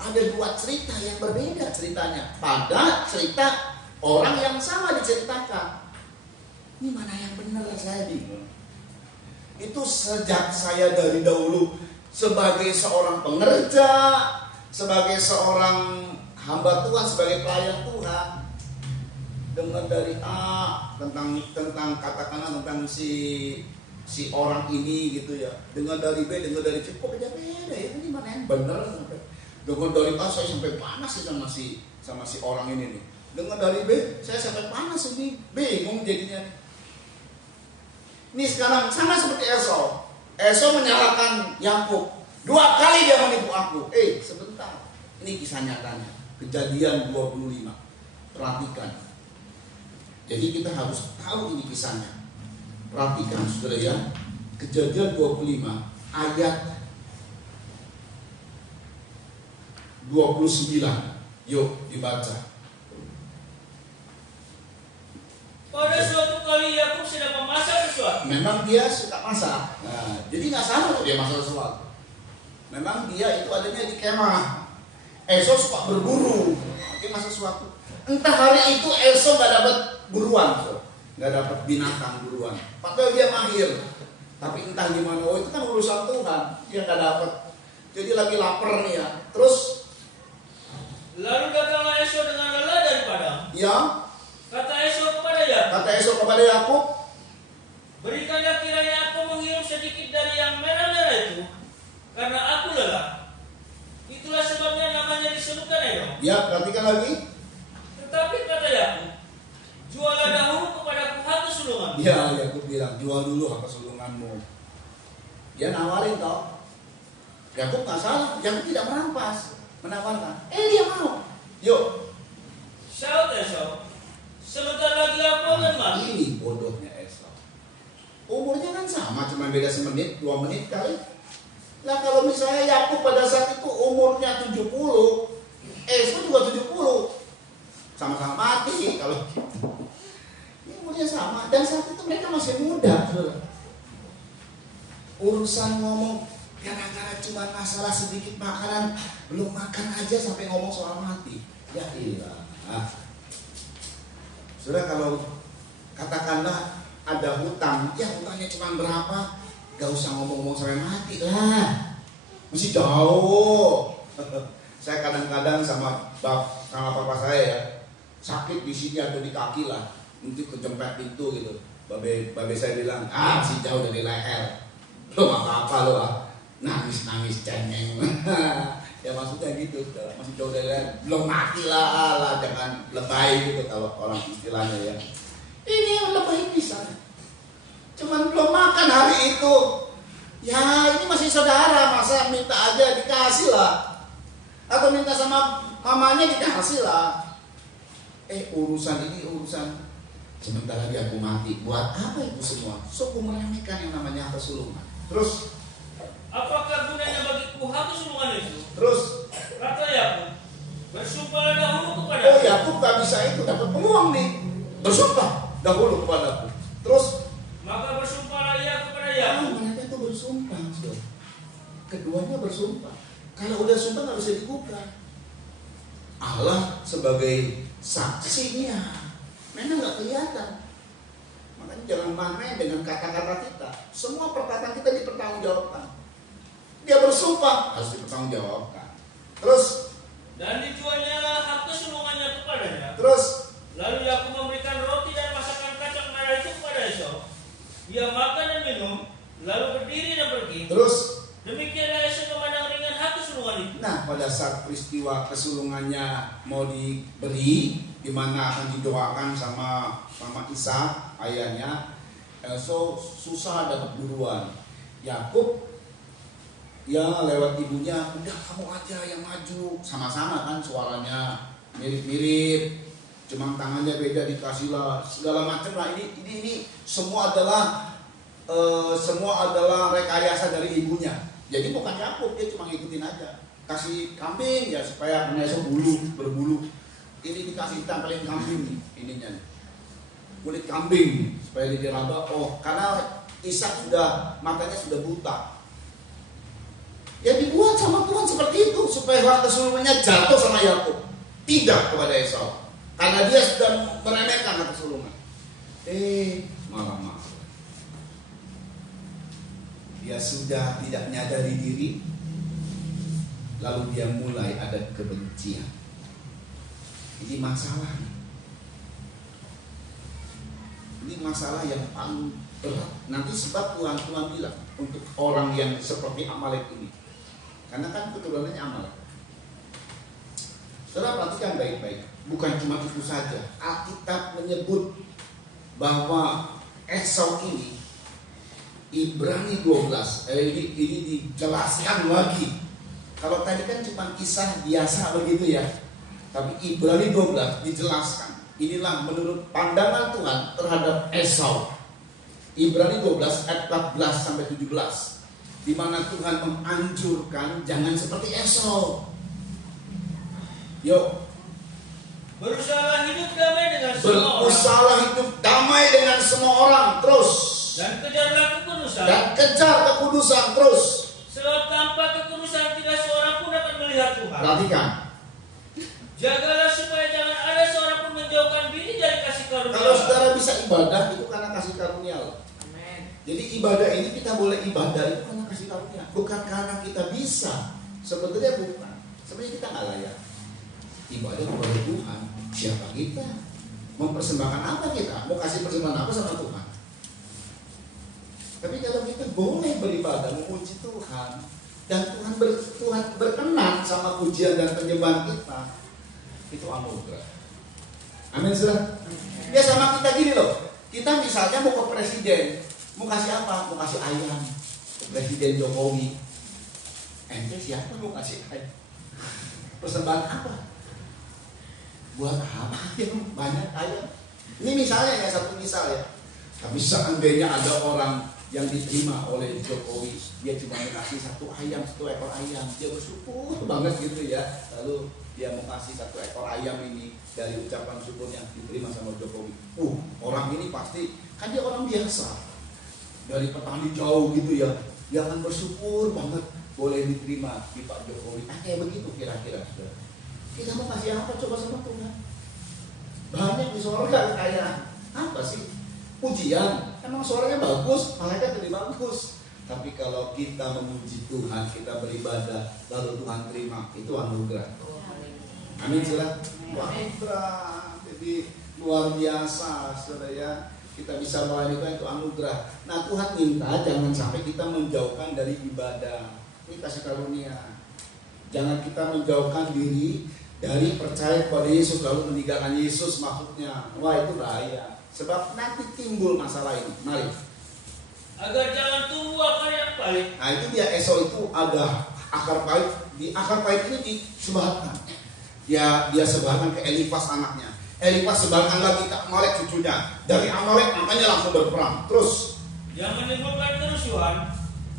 Ada dua cerita yang berbeda ceritanya. Pada cerita orang yang sama diceritakan. Ini mana yang benar, saya bingung. Itu sejak saya dari dahulu sebagai seorang pengerja, sebagai seorang hamba Tuhan, sebagai pelayan Tuhan, dengar dari A tentang katakanlah tentang si orang ini gitu ya, dengar dari B, dengar dari C, kok beda-beda ya, ini mana yang benar? Dengar dari A saya sampai panas sih sama si orang ini nih. Dengar dari B saya sampai panas ini, bingung jadinya. Ini sekarang sama seperti Esau. Esau menyalahkan Yakub. 2 kali dia menipu aku. Sebentar. Ini kisah nyatanya. Kejadian 25. Perhatikan. Jadi kita harus tahu ini kisahnya. Perhatikan saudara ya. Kejadian 25 ayat 29. Yuk dibaca. Pada suatu kali Yakub sedang memasak sesuatu. Memang dia suka masak. Nah, jadi nggak salah kalau dia masak sesuatu. Memang dia itu adanya di kemah. Esau suka berburu. Dia masak sesuatu. Entah hari itu Esau nggak dapat buruan, nggak dapat binatang buruan. Padahal dia mahir. Tapi entah gimana, itu kan urusan Tuhan. Dia nggak dapat. Jadi lagi lapar nih ya. Terus Lalu datanglah Esau dengan lelah dari padang. ya, Kata Esau kepada Yakub, berikanlah kiranya aku menghirup sedikit dari yang merah-merah itu, karena aku lelah. Itulah sebabnya namanya disebutkan Edom. ya perhatikan lagi. Tetapi kata Yakub, jualah dahulu kepadaku harta sulungan. Ya, Yakub bilang, jual dulu harta sulunganmu. Dia nawarin toh. Yakub nggak salah, Yakub tidak merampas, menawarkan. Dia mau. Yuk. Syaut Esau, sebentar lagi aku akan mati. Ini bodohnya Esau. Umurnya kan sama, cuma beda semenit, 2 menit kali. Nah kalau misalnya Yakub pada saat itu umurnya 70, Esau juga 70. Sama-sama mati kalau gitu. Ini umurnya sama, dan saat itu mereka masih muda. Urusan ngomong gara-gara cuma masalah sedikit makanan, belum makan aja sampai ngomong soal mati. Ya ilah. Sudah kalau katakanlah ada hutang, ya hutangnya cuma berapa, gak usah ngomong-ngomong sampai mati lah, masih jauh. Saya kadang-kadang sama papa saya ya, sakit di sini atau di kaki lah, nanti kejempet pintu gitu. Babe saya bilang, masih jauh dari leher, lo apa-apa lo nangis cengeng. Ya maksudnya gitu, masih jauh dari leher, belum mati lah, jangan lebay gitu kalau orang istilahnya ya. Ini yang lebay bisa, cuman belum makan hari itu. Ya ini masih saudara, masa minta aja dikasih lah, atau minta sama mamanya dikasih lah. Urusan ini urusan sebentar lagi aku mati. Buat apa itu semua? Sungguh meremehkan yang namanya harta sulungan. Terus, apakah gunanya bagiku harta sulungan itu? terus, Kata Yakub, bersumpahlah dahulu kepada oh Yakub gak bisa itu, dapat peluang nih. Bersumpah dahulu kepadaku. Terus, maka bersumpahlah ia kepada Yakub. mereka itu bersumpah, saudara. Keduanya bersumpah. Kalau udah sumpah nggak bisa digugah. Allah sebagai saksinya memang nggak kelihatan. Makanya jangan main dengan kata-kata kita. Semua perkataan kita dipertanggungjawabkan. Dia bersumpah harus dipertanggungjawabkan. Terus, Dan dijualnya harta sulungannya kepadanya. terus, Lalu Yakub memberikan roti dan masakan kacang merah itu kepada Esau. Ia makan dan minum, lalu berdiri dan pergi. terus. Demikianlah Esau memandang ringan harta sulungan itu. Nah, pada saat peristiwa kesulungannya mau diberi, di mana akan didoakan sama Ishak ayahnya, Esau susah dapat duluan. Yakub ya lewat ibunya, udah kamu aja yang maju, sama-sama kan suaranya mirip-mirip, cuma tangannya beda, dikasihlah segala macam lah. Ini semua adalah rekayasa dari ibunya. Jadi bukan Yakub, dia cuma ngikutin aja. Kasih kambing ya supaya punya Esau berbulu. Ini dikasih tampilin kambing nih, ininya nih. Kulit kambing supaya dia diraba. Oh, karena Ishak matanya sudah buta. Ya dibuat sama Tuhan seperti itu supaya harta sulungannya jatuh sama Yakub, tidak kepada Esau. Karena dia sudah meremehkan harta sulungan. Malah dia sudah tidak menyadari diri, lalu dia mulai ada kebencian. Ini masalah. Ini masalah yang paling berat. Nanti sebab Tuhan bilang untuk orang yang seperti Amalek ini, karena kan keturunannya Amalek. Saudara perhatikan baik-baik. Bukan cuma itu saja. Alkitab menyebut bahwa Esau ini, Ibrani 12, ini dijelaskan lagi. Kalau tadi kan cuma kisah biasa begitu ya, tapi Ibrani 12 dijelaskan. Inilah menurut pandangan Tuhan terhadap Esau. Ibrani 12 ayat 14 sampai 17, di mana Tuhan menganjurkan jangan seperti Esau. Yuk, Berusaha hidup damai dengan semua orang. berusaha hidup damai dengan semua orang. Terus, Dan kejarlah kekudusan. dan kejar kekudusan. Terus, Sebab tanpa kekudusan tidak seorang pun akan melihat Tuhan. perhatikan. Jagalah supaya jangan ada seorang pun menjauhkan diri dari kasih karunia. Kalau saudara bisa ibadah itu karena kasih karunia Allah. Amin. Jadi ibadah ini kita boleh ibadah itu karena kasih karunia, bukan karena kita bisa. Sebetulnya bukan. Sebenarnya kita nggak layak ibadah kepada Tuhan. Siapa kita? Mempersembahkan apa kita? Mau kasih persembahan apa sama Tuhan? Tapi kalau kita boleh beribadah, memuji Tuhan, dan Tuhan berkenan sama pujian dan penyembahan kita, itu anugerah. Amin, saudara. Ya sama kita gini loh. Kita misalnya mau ke presiden, mau kasih apa? Mau kasih ayam ke Presiden Jokowi. Ente siapa mau kasih ayam? Persembahan apa? Buat apa ayam? Banyak ayam. Ini misalnya ya, satu misal ya. Tapi seandainya ada orang yang diterima oleh Jokowi, dia cuma kasih satu ekor ayam, dia bersyukur banget gitu ya. Lalu dia mau kasih satu ekor ayam ini dari ucapan syukur yang diterima sama Jokowi. Orang ini pasti kan dia orang biasa dari petani jauh gitu ya, dia akan bersyukur banget boleh diterima di Pak Jokowi. Kayak begitu kira-kira. Kita mau kasih apa coba sama Tuhan? Banyak di sorga kayak apa sih? Pujian, emang suaranya bagus, malaikat jadi bagus. Tapi kalau kita memuji Tuhan, kita beribadah, lalu Tuhan terima, itu anugerah. Amin, saudara. Anugerah. Jadi luar biasa, saudara ya. Kita bisa melayani Tuhan, itu anugerah. Nah, Tuhan minta jangan sampai kita menjauhkan dari ibadah. Ini kasih karunia. Jangan kita menjauhkan diri dari percaya kepada Yesus lalu meninggalkan Yesus, maksudnya. Wah, itu bahaya. Sebab nanti timbul masalah ini. Mari. Agar jangan tumbuh akar yang pahit. Nah, itu dia Esau itu ada akar pahit. Di akar pahit ini disebarkan. Dia sebarkan ke Elifas anaknya. Elipas sebarkan lagi ke Amalek cucunya. Dari Amalek makanya langsung berperang. Terus Yang menimbulkan kerusuhan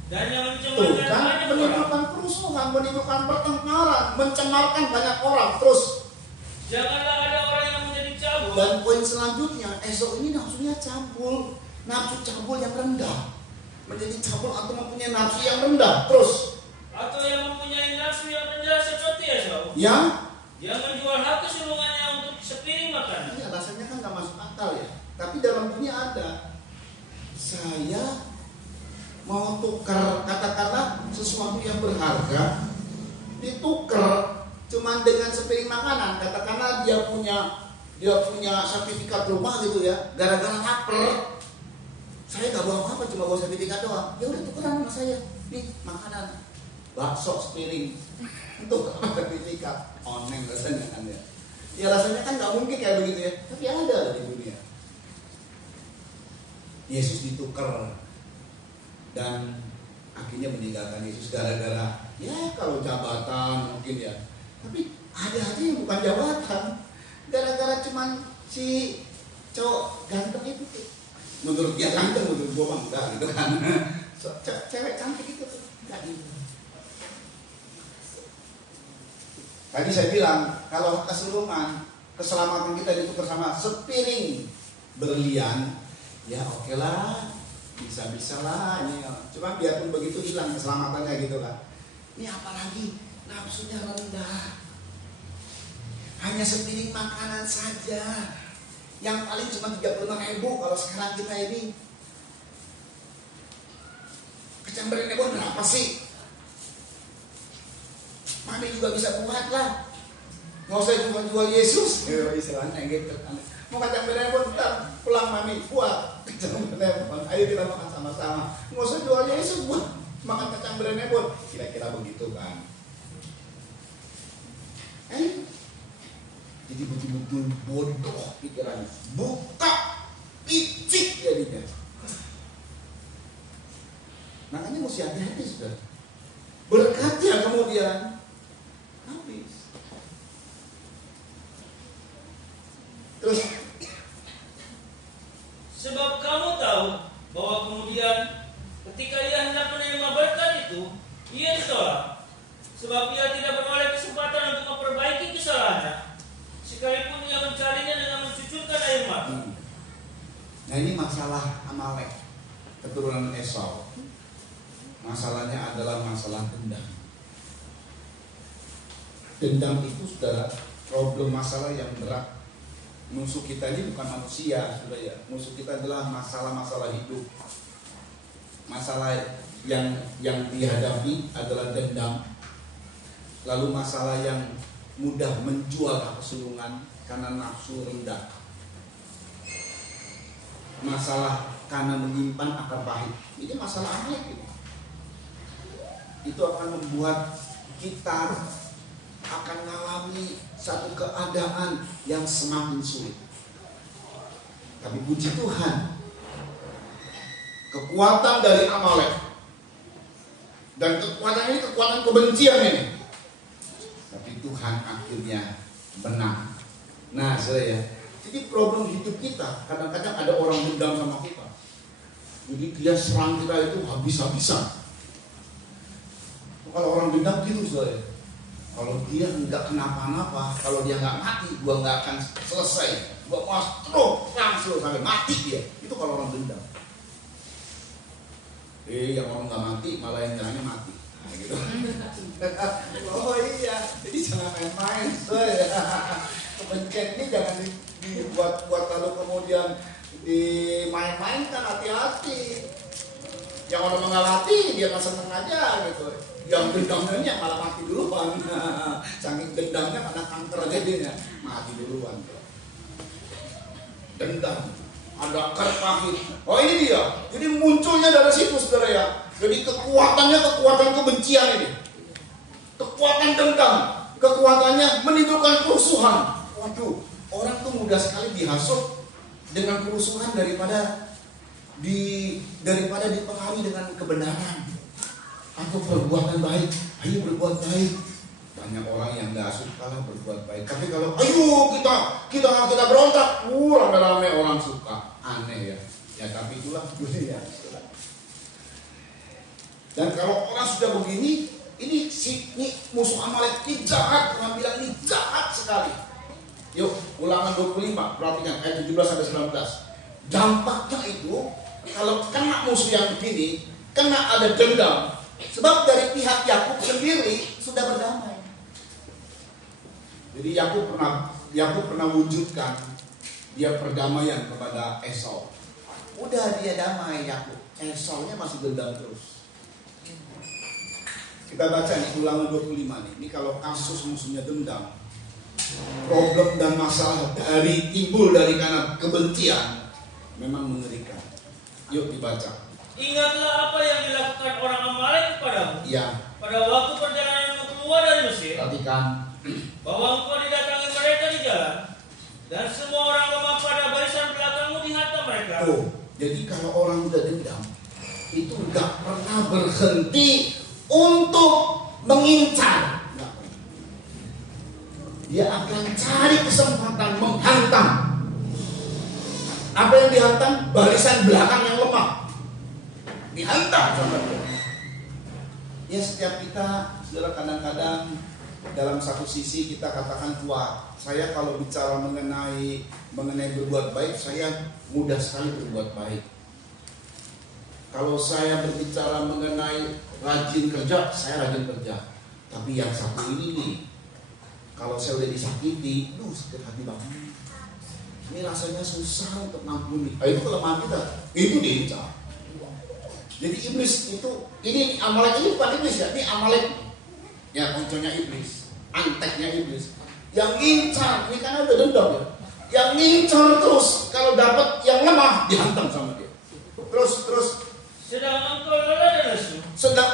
dan yang tuh mencemarkan kan banyak orang. menimbulkan kerusuhan, menimbulkan pertengkaran, mencemarkan banyak orang. Terus Janganlah ada orang yang menjadi cabul dan poin selanjutnya, Esau ini nafsunya cabul, nafsu cabul yang rendah, menjadi cabul atau mempunyai nafsu yang rendah. Terus atau yang mempunyai nafsu yang rendah seperti Esau, yang menjual hak kesulungannya untuk sepiring makanan. ini alasannya kan nggak masuk akal ya. Tapi dalam dunia ada, saya mau tukar katakanlah sesuatu yang berharga, ditukar cuman dengan sepiring makanan. Katakanlah dia punya sertifikat rumah gitu ya, gara-gara lapar saya nggak bawa apa-apa, cuma bawa sertifikat doang. Ya udah tukeran sama saya, nih makanan bakso sepiring untuk sertifikat. Oneng rasanya kan ya. Ya rasanya kan nggak mungkin kayak begitu ya, tapi ada di dunia. Yesus ditukar dan akhirnya meninggalkan Yesus gara-gara ya kalau jabatan mungkin ya. Tapi ada aja yang bukan jabatan, gara-gara cuman si cowok ganteng itu. Menurut dia ganteng, menurut gua mah enggak gitu kan. Cewek cantik itu enggak gitu. Tadi saya bilang kalau keseluruhan keselamatan kita ditukar sama sepiring berlian, ya oke lah, bisa-bisa lah ini. Cuma biarpun begitu hilang keselamatannya gitu lah. Ini apalagi nafsunya rendah, hanya sepiring makanan saja, yang paling cuma 35.000. Kalau sekarang kita ini kecambarannya pun berapa sih? Mami juga bisa buat lah, nggak usah jual Yesus, istilahnya gitu. Mau kacambarannya pun ntar pulang mami buat kecambarannya pun, ayo kita makan sama-sama. Nggak usah jual Yesus buat makan kacambarannya pun, kira-kira begitu kan? Jadi betul-betul bodoh pikirannya, buta, licik jadinya. Makanya mesti hati-hati sudah. Berkatnya kemudian habis. Terus Sebab kamu tahu bahwa kemudian ketika ia hendak menerima berkat itu, ia ditolak. Sebab ia tidak beroleh kesempatan untuk memperbaiki kesalahannya, sekalipun ia mencarinya dengan mencucurkan air mata. Nah ini masalah Amalek, keturunan Esau. Masalahnya adalah masalah dendam. Dendam itu saudara, problem masalah yang berat. Musuh kita ini bukan manusia, saudara ya. Musuh kita adalah masalah-masalah hidup. Masalah yang dihadapi adalah dendam. Lalu masalah yang mudah menjual kesulungan karena nafsu rendah. Masalah karena menyimpan akar pahit. Ini masalah Amalek ini. Itu akan membuat kita akan mengalami satu keadaan yang semakin sulit. Tapi puji Tuhan, kekuatan dari Amalek dan kekuatan ini kekuatan kebencian ini, tapi Tuhan akhirnya menang. Nah saya, jadi problem hidup kita kadang-kadang ada orang dendam sama kita, jadi dia serang kita itu habis-habisan. Kalau orang dendam gitu saya, kalau dia nggak kenapa-napa, kalau dia nggak mati, gua nggak akan selesai, gua mau stroke langsung sampai mati dia. Itu kalau orang dendam. Yang orang nggak mati malah yang nyerangnya mati. Nah, gitu. Oh iya, jadi jangan main-main. Kebencian ini jangan dibuat-buat lalu kemudian dimain-mainkan, hati-hati. Yang orang nggak mati dia nggak seneng aja gitu. Yang dendamnya malah mati duluan. Saking dendamnya karena kanker jadinya mati duluan. Dendam, ada akar pahit. Oh ini dia. Jadi munculnya dari situ saudara ya. Jadi kekuatannya kekuatan kebencian ini. Kekuatan dendam, kekuatannya menimbulkan kerusuhan. Waduh, orang tuh mudah sekali dihasut dengan kerusuhan daripada dipengaruhi dengan kebenaran atau perbuatan baik. Ayo berbuat baik, Banyak orang yang nggak suka lah berbuat baik. Tapi kalau ayo kita berontak, rame-rame orang suka. Aneh ya. Ya tapi itulah dunia. Dan kalau orang sudah begini, ini musuh Amalek ini jahat. Orang bilang ini jahat sekali. Yuk, Ulangan 25, perhatikan ayat 17 sampai 19. Dampaknya itu kalau kena musuh yang begini, kena ada dendam. Sebab dari pihak Yakub sendiri sudah berdamai. Jadi Yakub pernah wujudkan dia perdamaian kepada Esau. Udah dia damai Yakub, Esau-nya masih dendam terus. Kita baca nih Ulangan 25 nih. Ini kalau kasus musuhnya dendam, problem dan masalah timbul dari karena kebencian, memang mengerikan. Yuk dibaca. Ingatlah apa yang dilakukan orang Amalek kepadamu. Ya. Pada waktu perjalananmu keluar dari Mesir. Perhatikan. Bahwa engkau didatangi mereka di jalan, dan semua orang lemah pada barisan belakangmu dihantam mereka. Tuh, jadi kalau orang udah dendam, itu nggak pernah berhenti untuk mengincar. Nggak pernah. Dia akan cari kesempatan menghantam. Apa yang dihantam? Barisan belakang yang lemah. Dihantam sama dia. Ya setiap kita, saudara, kadang-kadang dalam satu sisi kita katakan kuat. Saya kalau bicara mengenai berbuat baik, saya mudah sekali berbuat baik. Kalau saya berbicara mengenai rajin kerja, saya rajin kerja. Tapi yang satu ini nih, kalau saya udah disakiti, sakit hati banget. Ini rasanya susah untuk ngampuni. Itu kelemahan kita. Itu diincar. Jadi iblis itu, ini Amalek ini bukan iblis ya, ini Amalek. Ya, konconya iblis, anteknya iblis. Yang ngincar, ini karena udah dendam ya. Yang ngincar terus, kalau dapat yang lemah dihantam sama dia. Terus. Sedang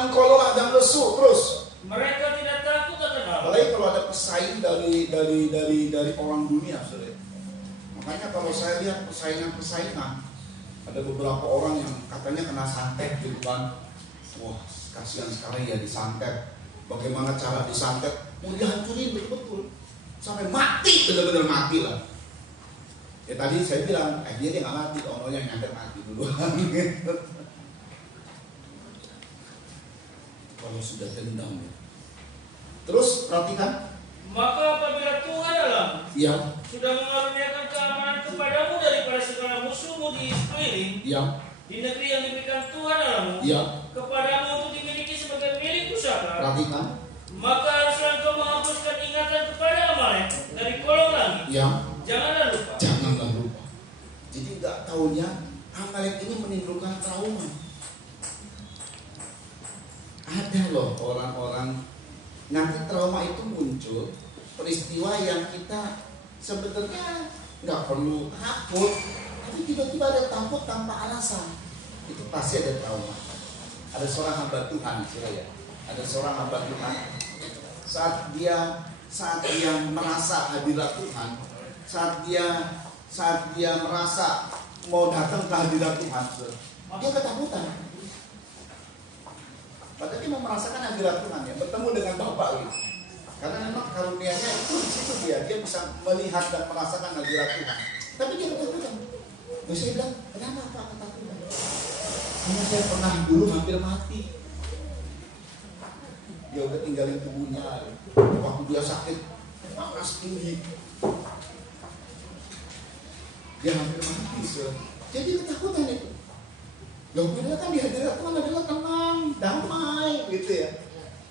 engkau lelah dan lesu. Terus. Mereka tidak takut akan Allah. Apalagi kalau ada pesaing dari orang dunia, saudara. Makanya kalau saya lihat persaingan, ada beberapa orang yang katanya kena santet gitu kan. Wah, kasihan sekali ya disantet. Bagaimana cara disantet? Mau dihancurin betul-betul sampai mati, benar-benar mati lah. Ya tadi saya bilang, dia nggak mati, orangnya yang nyantet mati dulu. Kalau sudah dendam ya. Terus perhatikan. Maka apabila Tuhan Allah sudah mengaruniakan keamanan kepadamu daripada segala musuhmu di sekeliling, di negeri yang diberikan Tuhan Allahmu kepadamu untuk dimiliki sebagai milik pusaka, perhatikan. Maka haruslah engkau menghapuskan ingatan kepada Amalek dari kolong langit. Janganlah lupa. Jadi nggak taunya Amalek ini menimbulkan trauma. Ada loh orang-orang nanti trauma itu muncul peristiwa yang kita sebenarnya nggak perlu takut, tapi tiba-tiba ada takut tanpa alasan. Itu pasti ada trauma. Ada seorang hamba Tuhan, ya. Ada seorang hamba Tuhan saat dia merasa hadirat Tuhan, saat dia merasa mau datang ke hadirat Tuhan, dia ketakutan. Padahal dia mau merasakan hadirat Tuhan ya, bertemu dengan Bapa gitu. Karena memang karunia-Nya itu di situ dia bisa melihat dan merasakan hadirat Tuhan. Tapi dia ketakutan. Terus saya bilang, kenapa Pak ketakutan? Karena saya pernah dulu hampir mati. Dia udah tinggalin tubuhnya. Waktu dia sakit, panas tinggi. Dia hampir mati. Jadi ketakutan itu. Loh, padahal kan di hadirat Tuhan adalah tenang, damai, gitu ya.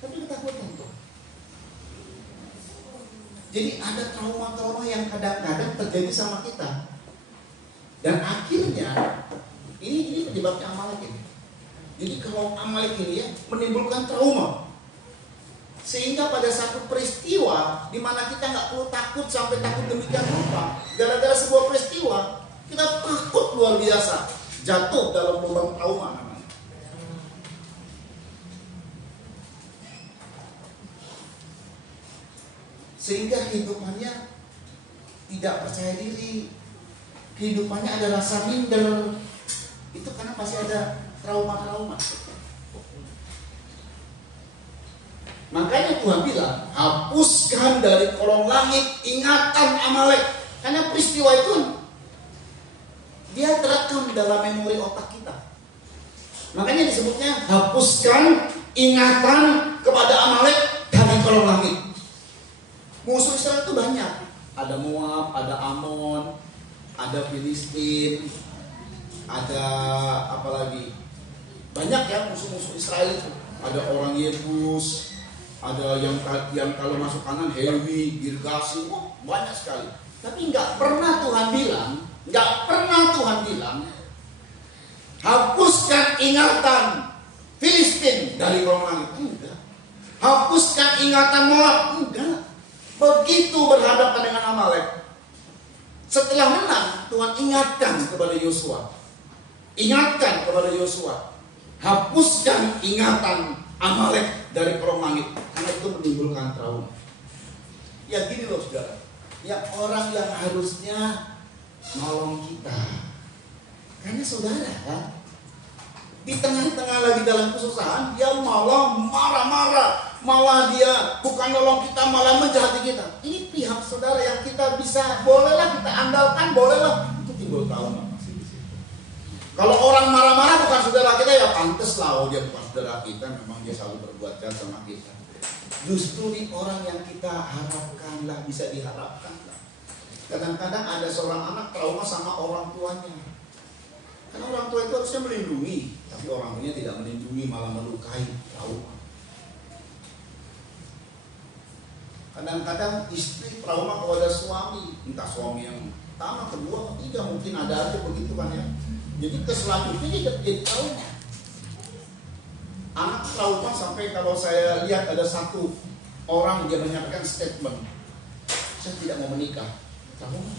Tapi ketakutan tuh. Jadi ada trauma-trauma yang kadang-kadang terjadi sama kita. Dan akhirnya, ini penyebabnya Amalek ini. Jadi kalau Amalek ini ya, menimbulkan trauma. Sehingga pada satu peristiwa, di mana kita nggak perlu takut sampai takut demikian rupa. Gara-gara sebuah peristiwa, kita takut luar biasa. Jatuh dalam lubang trauma namanya. Sehingga kehidupannya tidak percaya diri, kehidupannya ada rasa minder. Itu karena pasti ada trauma-trauma. Makanya Tuhan bilang, hapuskan dari kolong langit ingatan Amalek. Karena peristiwa itu dia terekam dalam memori otak kita. Makanya disebutnya hapuskan ingatan kepada Amalek dari kolong langit. Musuh Israel itu banyak. Ada Moab, ada Amon, ada Filistin, ada apa lagi? Banyak ya musuh-musuh Israel itu. Ada orang Yebus, ada yang kalau masuk kanan Hewi, Girgasim, banyak sekali. Tapi nggak pernah Tuhan bilang, hapuskan ingatan Filistin dari kolong langit. Enggak. Hapuskan ingatan Moab. Enggak. Begitu berhadapan dengan Amalek, setelah menang, Tuhan ingatkan kepada Yosua. Hapuskan ingatan Amalek dari kolong langit. Karena itu menimbulkan trauma. Ya gini loh saudara. Ya orang yang harusnya nolong kita. Karena saudara kan, di tengah-tengah lagi dalam kesusahan, dia malah marah-marah. Malah dia bukan nolong kita, malah menjahati kita. Ini pihak saudara yang kita bisa, bolehlah kita andalkan, bolehlah. Itu timbul trauma. Kalau orang marah-marah bukan saudara kita, ya pantas lah, dia bukan saudara kita, memang dia selalu berbuat jahat sama kita. Justru nih orang yang kita harapkan lah, bisa diharapkan lah. Kadang-kadang ada seorang anak trauma sama orang tuanya. Karena orang tua itu harusnya melindungi, tapi orang tuanya tidak melindungi, malah melukai, trauma. Kadang-kadang istri trauma kepada suami, entah suami yang pertama, kedua, ketiga, mungkin ada aja begitu kan ya. Jadi keselanjutnya dia jadi trauma. Anak trauma sampai kalau saya lihat ada satu orang dia menyampaikan statement, saya tidak mau menikah. Trauma.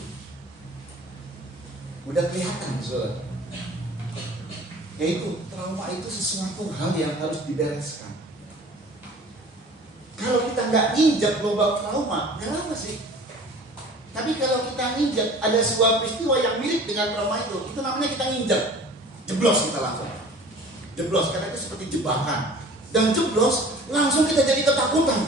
Udah kelihatan saudara. Yaitu trauma itu sesuatu hal yang harus dibereskan. Kalau kita nggak injak lubang trauma, nggak apa sih? Tapi kalau kita nginjak, ada sebuah peristiwa yang mirip dengan trauma itu namanya kita nginjak. Jeblos kita langsung. Jeblos, karena itu seperti jebakan. Dan jeblos, langsung kita jadi ketakutan.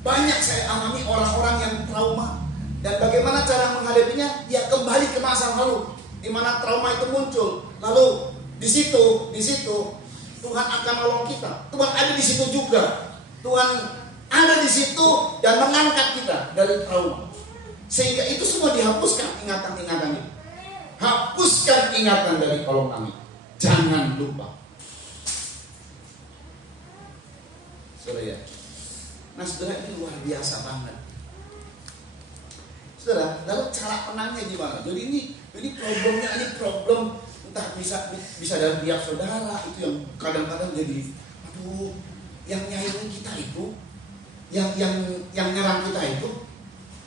Banyak saya alami orang-orang yang trauma. Dan bagaimana cara menghadapinya? Dia kembali ke masa lalu, di mana trauma itu muncul. Lalu di situ Tuhan akan nolong kita. Tuhan ada di situ juga. Tuhan ada di situ dan mengangkat kita dari trauma. Sehingga itu semua dihapuskan ingatan-ingatan itu. Hapuskan ingatan dari kolong langit. Jangan lupa. Saudara ya. Nah saudara, ini luar biasa banget. Saudara, lalu cara menangnya gimana? Jadi ini problem entah bisa dari pihak saudara itu yang kadang-kadang jadi aduh, yang nyaingin kita itu, yang nyerang kita itu,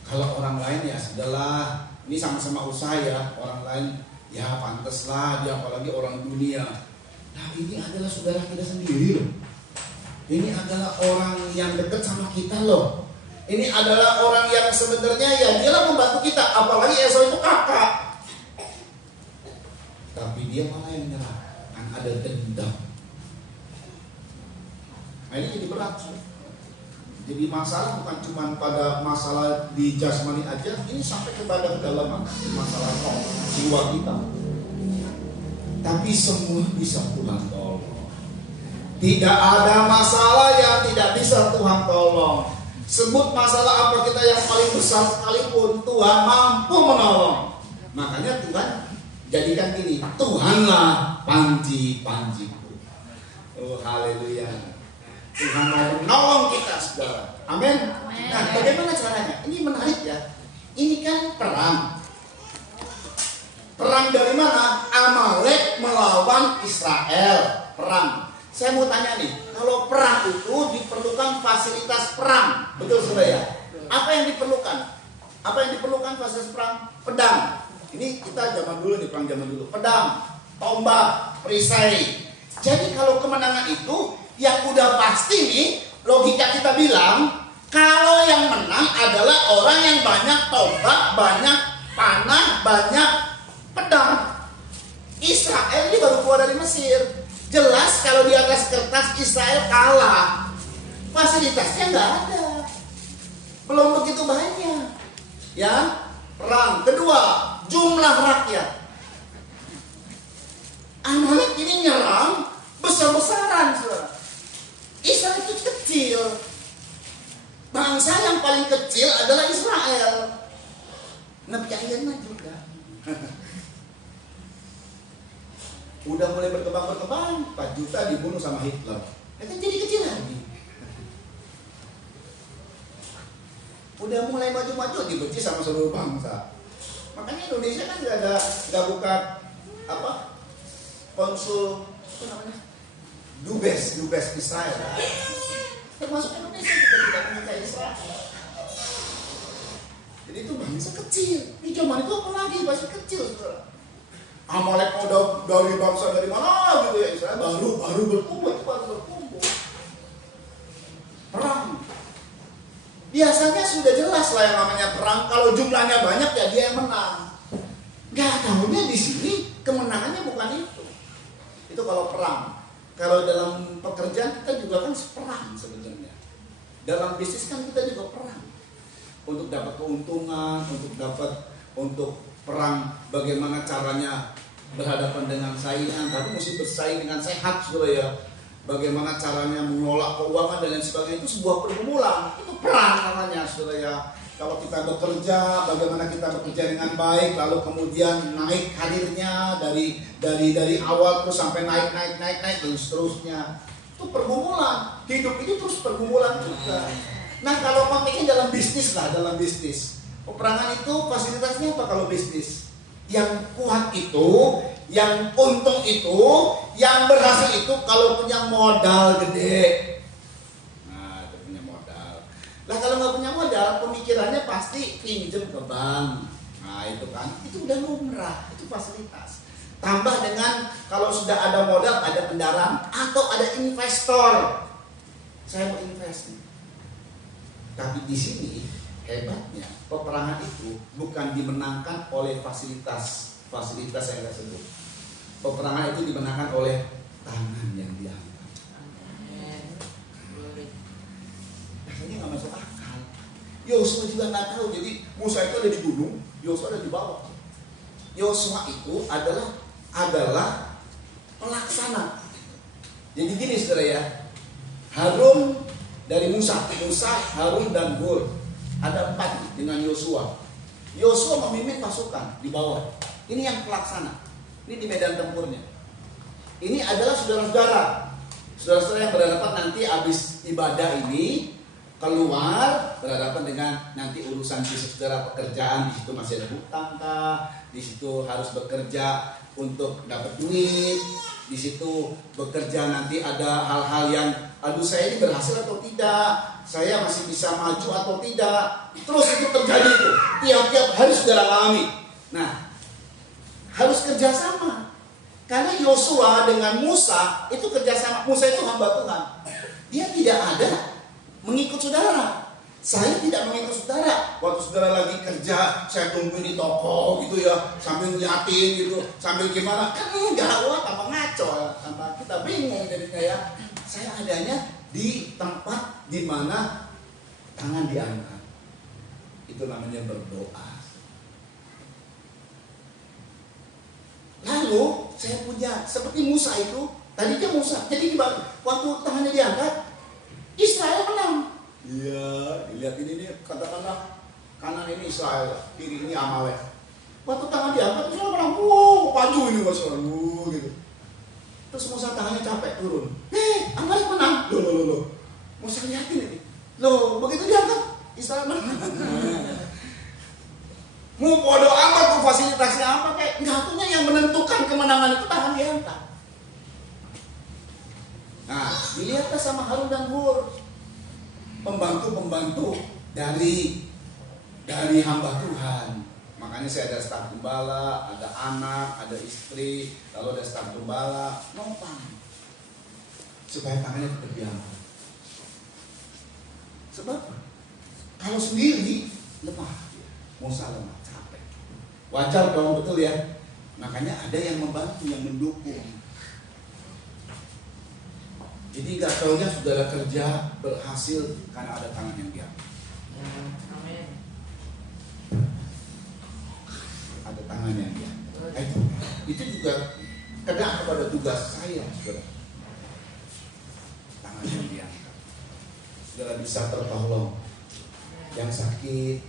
kalau orang lain ya sudahlah, ini sama-sama usaha ya, orang lain ya pantas lah dia, apalagi orang dunia. Nah ini adalah saudara kita sendiri loh. Ini adalah orang yang dekat sama kita loh. Ini adalah orang yang sebenarnya ya dialah membantu kita, apalagi Esau itu kakak. Tapi dia malah yang nyerang, kan ada dendam. Nah ini jadi berat. Jadi masalah bukan cuma pada masalah di jasmani aja, ini sampai kepada kedalaman masalah roh, jiwa kita. Tapi semua bisa Tuhan tolong. Tidak ada masalah yang tidak bisa Tuhan tolong. Sebut masalah apa kita yang paling besar sekalipun, Tuhan mampu menolong. Makanya Tuhan jadikan gini, Tuhanlah panji-panjiku. Oh haleluya. Tuhan mau menolong kita saudara. Amin. Nah bagaimana caranya? Ini menarik ya. Ini kan perang. Perang dari mana? Amalek melawan Israel. Perang. Saya mau tanya nih, kalau perang itu diperlukan fasilitas perang, betul saudara ya? Apa yang diperlukan? Apa yang diperlukan fasilitas perang? Pedang. Ini kita zaman dulu nih, perang zaman dulu. Pedang, tombak, perisai. Jadi kalau kemenangan itu, yang udah pasti nih, logika kita bilang, kalau yang menang adalah orang yang banyak tombak, banyak panah, banyak pedang. Israel ini baru keluar dari Mesir. Jelas kalau di atas kertas Israel kalah, fasilitasnya nggak ada, belum begitu banyak, ya perang. Kedua, jumlah rakyat. Amalek ini nyerang besar-besaran, saudara. Israel itu kecil, bangsa yang paling kecil adalah Israel. Nabi Ayana juga. Udah mulai berkembang, 4 juta dibunuh sama Hitler. Itu jadi kecil lagi. Udah mulai maju-maju, dibenci sama seluruh bangsa. Makanya Indonesia kan nggak buka apa konsul apa namanya dubes Israel. Termasuk Indonesia juga tidak meminta Israel. Jadi itu bangsa kecil. Di zaman itu apalagi bangsa kecil, saudara. Amalek udah dari bangsa dari mana gitu ya, Israel baru berkumpul, perang. Biasanya sudah jelas lah yang namanya perang, kalau jumlahnya banyak ya dia yang menang. Gak tahunya di sini kemenangannya bukan itu. Itu kalau perang. Kalau dalam pekerjaan kita juga kan perang sebenarnya. Dalam bisnis kan kita juga perang. Untuk dapat keuntungan, untuk perang bagaimana caranya berhadapan dengan saingan, tapi mesti bersaing dengan sehat, saudara ya. Bagaimana caranya mengelola keuangan dan lain sebagainya, itu sebuah pergumulan, itu perang namanya, saudara ya. Kalau kita bekerja, bagaimana kita bekerja dengan baik, lalu kemudian naik karirnya dari awal terus sampai naik dan seterusnya. Itu pergumulan, hidup itu terus pergumulan juga. Nah kalau konteksnya dalam bisnis lah, dalam bisnis. Peperangan itu fasilitasnya apa kalau bisnis? Yang kuat itu, yang untung itu, yang berhasil itu kalau punya modal gede. Nah, itu punya modal. Lah kalau nggak punya modal, pemikirannya pasti pinjam ke bank. Nah itu kan, itu udah lumrah, itu fasilitas. Tambah dengan kalau sudah ada modal, ada kendaraan atau ada investor. Saya mau invest nih. Tapi di sini hebatnya peperangan itu bukan dimenangkan oleh fasilitas yang saya sebut. Peperangan itu dimenangkan oleh tangan yang diangkat. Rasanya nggak masuk akal. Yosua juga nggak tahu. Jadi Musa itu ada di gunung, Yosua ada di bawah. Yosua itu adalah pelaksana. Jadi gini saudara ya, Harun dari Musa, Harun dan Hur. Ada 4 dengan Yosua. Yosua memimpin pasukan di bawah. Ini yang pelaksana. Ini di medan tempurnya. Ini adalah saudara-saudara yang berhadapan nanti habis ibadah ini keluar berhadapan dengan nanti urusan saudara pekerjaan. Di situ masih ada hutang kah? Di situ harus bekerja untuk dapat duit. Di situ bekerja nanti ada hal-hal yang aduh saya ini berhasil atau tidak, saya masih bisa maju atau tidak. Terus itu terjadi itu tiap-tiap hari saudara alami. Nah harus kerjasama, karena Yosua dengan Musa itu kerjasama. Musa itu hamba Tuhan, dia tidak ada mengikut saudara. Saya tidak mengikut saudara. Waktu saudara lagi kerja, saya tungguin di toko gitu ya, sambil ngeliatin gitu, sambil gimana. Kan enggak, wah tambah ngaco, tambah kita bingung jadinya ya. Saya adanya di tempat di mana tangan diangkat. Itu namanya berdoa. Lalu saya punya seperti Musa itu, tadinya Musa. Jadi waktu tangannya diangkat, Israel menang. Iya, dilihat ini nih, katakanlah kanan ini Israel, kiri ini Amalek. Waktu tangan diangkat, Israel menang. Wow, maju ini Israel, gitu. Terus Musa tangannya capek, turun. Amalek menang. Loh. Musa lihatin ini. Loh, begitu diangkat, Israel menang. Mau bodo amat tuh fasilitasnya apa kayak, nggak punya yang menentukan kemenangan itu tangan diangkat. Nah, dilihatlah sama Harun dan Hur. Pembantu dari hamba Tuhan. Makanya saya ada staf gembala, ada anak, ada istri, lalu ada staf gembala, nopang supaya tangannya tetap diangkat. Sebab kalau sendiri lemah, Musa lemah, capek. Wajar dong, betul ya. Makanya ada yang membantu, yang mendukung. Jadi gak taunya saudara kerja berhasil karena ada tangan yang diangkat. Ada tangan yang diangkat. Itu juga kena kepada tugas saya, saudara. Tangan yang diangkat. Saudara bisa tertolong. Yang sakit,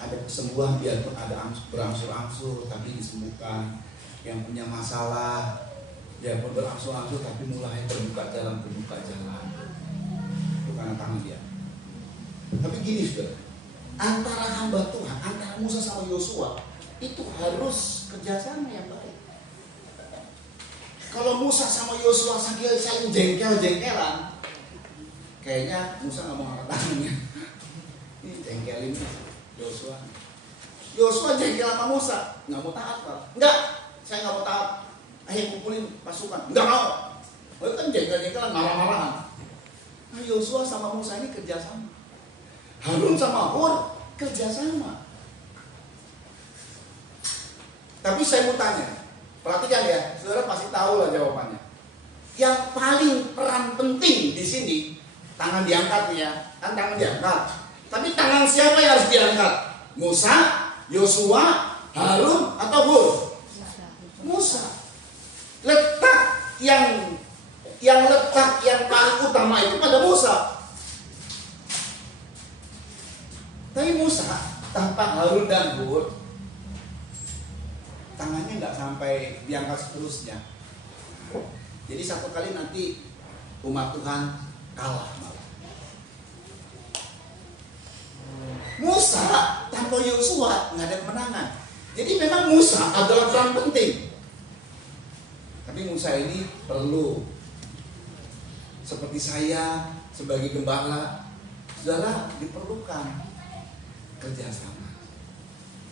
ada kesembuhan biarpun ada berangsur-angsur tapi disembuhkan. Yang punya masalah, dia pun berangsur-angsur tapi mulai terbuka jalan. Itu karena tangan dia. Tapi gini saudara, antara hamba Tuhan, antara Musa sama Yosua itu harus kerjasama yang baik. Kalau Musa sama Yosua saling jengkel-jengkelan, kayaknya Musa nggak mau angkat tangannya. Ini jengkelin Yosua. Yosua jengkel sama Musa, nggak mau taat Pak. Enggak, saya nggak mau taat. Ayo kumpulin pasukan, nggak mau. Itu kan jengkel-jengkelan, marah-marahan. Nah, Yosua sama Musa ini kerjasama. Harun sama Hur kerjasama. Tapi saya mau tanya, perhatikan ya, saudara pasti tahu lah jawabannya. Yang paling peran penting di sini, tangan diangkat ya, kan tangan diangkat. Tapi tangan siapa yang harus diangkat? Musa, Yosua, Harun, atau Hur? Musa. Letak yang paling utama itu pada Musa. Tapi Musa tanpa Harun dan Hur, tangannya nggak sampai diangkat seterusnya. Jadi satu kali nanti umat Tuhan kalah malah. Musa tanpa Yosua nggak ada kemenangan. Jadi memang Musa adalah peran penting. Tapi Musa ini perlu, seperti saya sebagai gembala, saudara diperlukan kerjasama.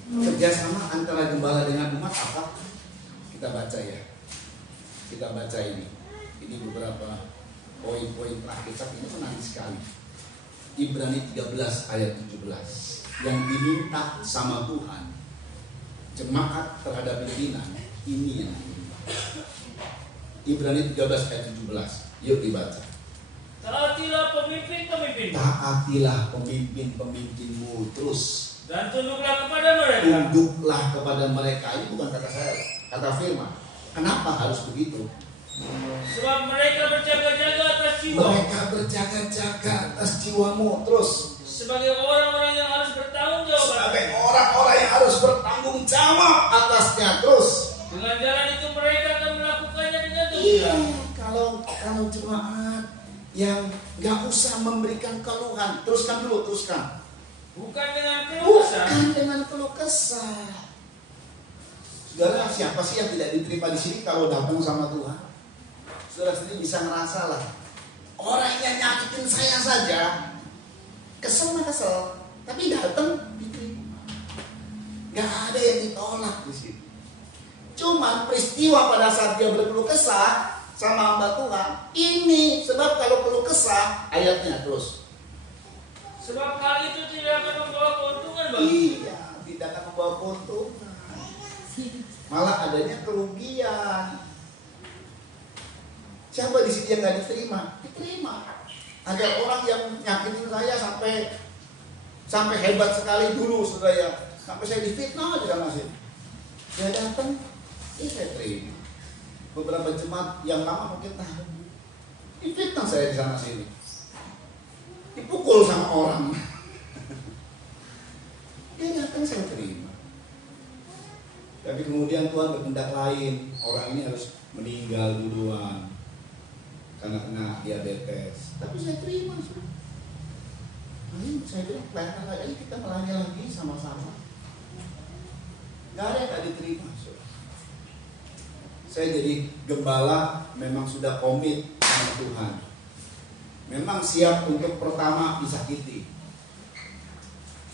Kerjasama antara gembala dengan umat apa? Kita baca ya. Kita baca ini. Ini beberapa poin-poin terakhir, tapi ini menarik sekali. Ibrani 13 ayat 17. Yang diminta sama Tuhan, jemaat terhadap pimpinan, ini yang diminta. Ibrani 13 ayat 17. Yuk dibaca. Taatilah pemimpin-pemimpin. Taatilah pemimpin-pemimpinmu terus. Dan tunduklah kepada mereka. Tunduklah kepada mereka. Ini bukan kata saya, kata firman. Kenapa harus begitu? Sebab mereka berjaga-jaga atas jiwa. Mereka berjaga-jaga atas jiwamu terus. Sebagai orang-orang yang harus bertanggung jawab. Sebagai orang-orang yang harus bertanggung jawab atasnya terus. Dengan jalan itu mereka akan melakukannya dengan Iya, gembira. kalau jemaat yang nggak usah memberikan keluhan, teruskan. Bukan dengan keluh kesah. Bukan dengan keluh kesah. Saudara, siapa sih yang tidak diterima di sini kalau datang sama Tuhan? Saudara sendiri bisa ngerasa lah. Orang yang nyakitin saya saja, kesel, tapi datang diterima. Gak ada yang ditolak di sini. Cuman peristiwa pada saat dia berkeluh kesah sama hamba Tuhan ini, sebab kalau keluh kesah ayatnya terus. Sebab hal itu tidak akan membawa keuntungan bagi. Iya, tidak akan membawa keuntungan. Malah adanya kerugian. Siapa di sini yang nggak diterima? Diterima. Ada orang yang nyakitin saya sampai hebat sekali dulu, saudara ya. Sampai saya difitnah aja sama saya. Dia datang, saya terima. Beberapa jemaat yang lama mungkin tahu. Difitnah saya di sana sini. Dipukul sama orang. Dia datang, saya terima. Tapi kemudian Tuhan berkehendak lain. Orang ini harus meninggal duluan karena kena diabetes. Tapi saya terima. Ini saya bilang pelayanan lagi, kita melayani lagi sama-sama. Gak ada yang gak diterima. Saya jadi gembala memang sudah komit sama Tuhan. Memang siap untuk pertama disakiti.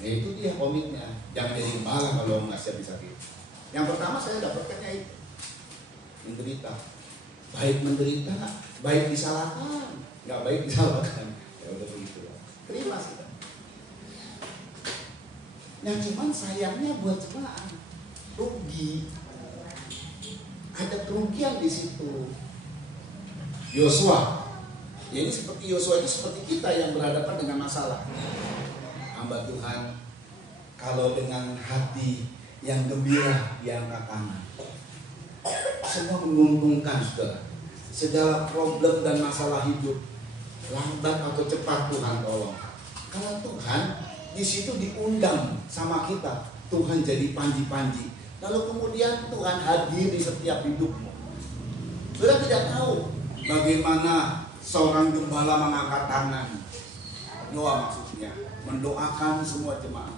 Ya itu dia komitnya. Jangan jadi gembala kalau nggak siap disakiti. Yang pertama saya dapatkannya itu menderita. Baik menderita, baik disalahkan, nggak baik disalahkan. Ya udah begitu lah. Terima kita. Yang cuman sayangnya buat jemaat rugi. Ada kerugian di situ. Yosua Ya ini seperti Yosua itu seperti kita yang berhadapan dengan masalah. Hamba Tuhan, kalau dengan hati yang gembira diangkat tangan, semua menguntungkan saudara. Segala problem dan masalah hidup, lambat atau cepat Tuhan tolong. Karena Tuhan di situ diundang sama kita, Tuhan jadi panji-panji. Lalu kemudian Tuhan hadir di setiap hidupmu. Saudara tidak tahu bagaimana seorang gembala mengangkat tangan, doa maksudnya, mendoakan semua jemaat.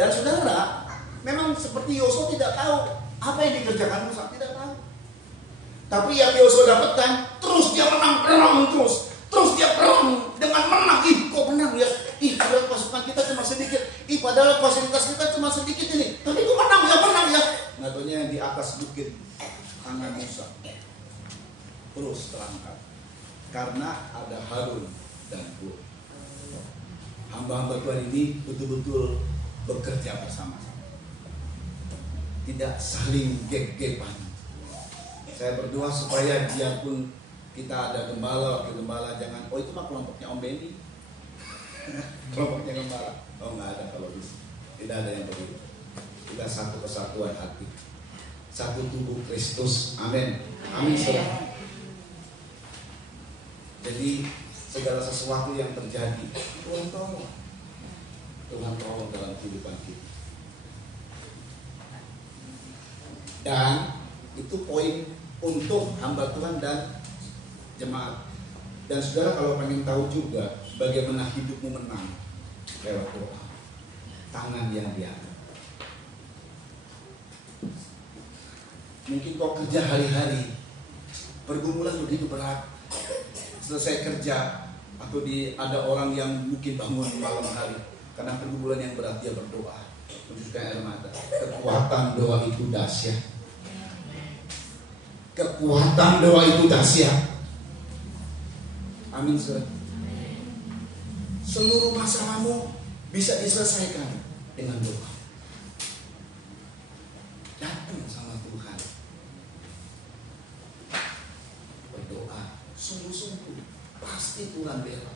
Dan saudara, memang seperti Yosua tidak tahu apa yang dikerjakan Musa, tidak tahu. Tapi yang Yosua dapatkan, terus dia menang perang terus dia perang dengan menang. Ih, kok menang ya? Ih, padahal pasukan kita cuma sedikit. Ih, padahal fasilitas kita cuma sedikit ini. Tapi kok menang ya? Nggak taunya yang di atas bukit tangan Musa terus terangkat. Karena ada Harun dan Hur. Hamba-hamba Tuhan ini betul-betul bekerja bersama-sama. Tidak saling gep-gepan. Saya berdoa supaya biarpun kita ada gembala, wakil gembala, jangan, oh itu mah kelompoknya Om Benny. Kelompoknya gembala. Oh nggak ada kalau itu. Tidak ada yang begitu. Kita satu kesatuan hati. Satu tubuh Kristus. Amin. Amin saudara. Jadi segala sesuatu yang terjadi, Tuhan tolong. Tuhan tolong dalam kehidupan kita. Dan itu poin untuk hamba Tuhan dan jemaat. Dan saudara kalau pengen tahu juga bagaimana hidupmu menang lewat doa, tangan yang diangkat. Mungkin kau kerja hari-hari, pergumulan begitu berat. Selesai kerja atau ada orang yang mungkin bangun malam hari karena pergumulan yang berat, dia berdoa mencucurkan air mata. Kekuatan doa itu dahsyat. Kekuatan doa itu dahsyat. Amin saudara. Seluruh masalahmu bisa diselesaikan dengan doa. Datang sama Tuhan, berdoa sungguh-sungguh, pasti Tuhan bela.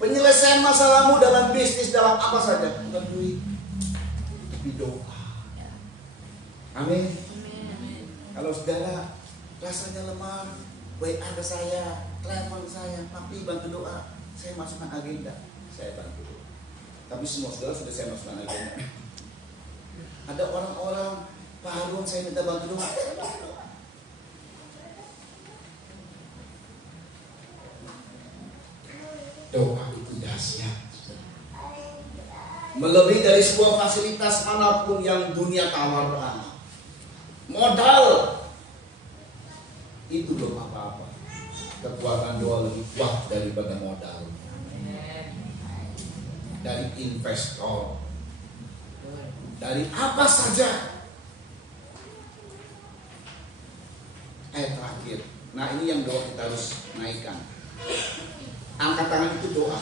Penyelesaian masalahmu dalam bisnis, dalam apa saja, bukan duit, tapi doa. Amin. Kalau saudara rasanya lemah, WA ke saya, telepon saya, papi bantu doa, saya masukkan agenda, saya bantu doa. Tapi semua saudara sudah saya masukkan agenda. Ada orang-orang, Pak Harun saya minta bantu doa, saya bantu doa. Doa itu dahsyat. Melebihi dari sebuah fasilitas manapun yang dunia tawarkan. Modal itu belum apa-apa. Kekuatan doa lebih kuat daripada modal. Dari investor, dari apa saja. Ayat terakhir. Nah ini yang doa kita harus naikkan. Angkat tangan itu doa.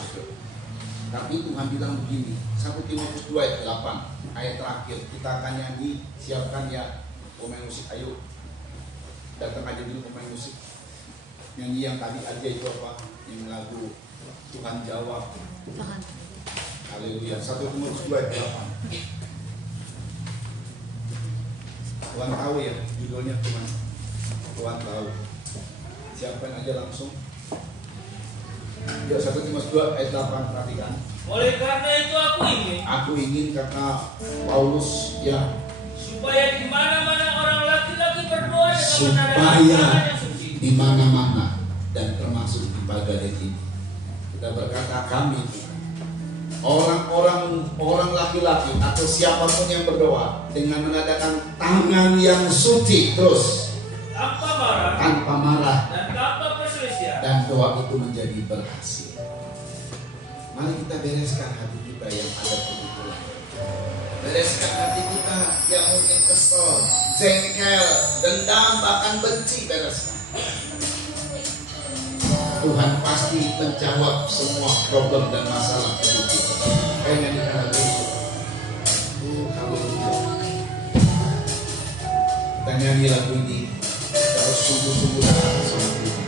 Tapi Tuhan bilang begini, 1 Timotius 2 ayat 8, ayat terakhir. Kita akan nyanyi, siapkan ya pemain musik, ayo. Datang aja dulu pemain musik. Nyanyi yang tadi aja itu apa? Yang lagu Tuhan Jawab. Haleluya. 1 Timotius 2 ayat 8. Tuhan tahu ya judulnya Tuhan. Tuhan tahu. Siapkan aja langsung. Ya 1 Timotius 2 ayat 8, perhatikan. Oleh karena itu aku ingin kata Paulus ya, supaya di mana-mana orang laki-laki berdoa dengan supaya menadahkan yang suci. di mana-mana dan termasuk di Pagaden ini. Kita berkata kami orang laki-laki atau siapapun yang berdoa dengan menadakan tangan yang suci terus tanpa marah dan tanpa perselisihan, dan doa itu menjadi berhasil. Mari kita bereskan hati kita yang ada kebetulan. Bereskan hati kita yang mungkin kesel, jengkel, dendam, bahkan benci, bereskan. Tuhan pasti menjawab semua problem dan masalah hidup kita. Kayaknya di dalam itu. Haleluya. Kita nyanyi lagu ini. Kita harus sungguh-sungguh datang sama Tuhan.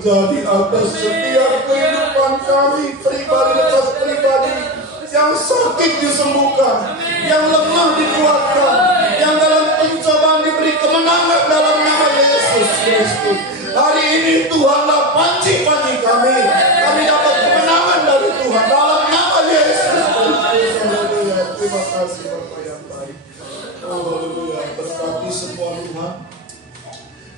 terjadi atas setiap kehidupan kami pribadi lepas pribadi. Yang sakit disembuhkan, yang lemah dikuatkan, yang dalam pencobaan diberi kemenangan dalam nama Yesus Kristus. Hari ini Tuhanlah panci-panci kami. Kami dapat kemenangan dari Tuhan dalam nama Yesus Kristus. Haleluya. Terima kasih Bapak yang baik. Haleluya. Berkati semua Tuhan.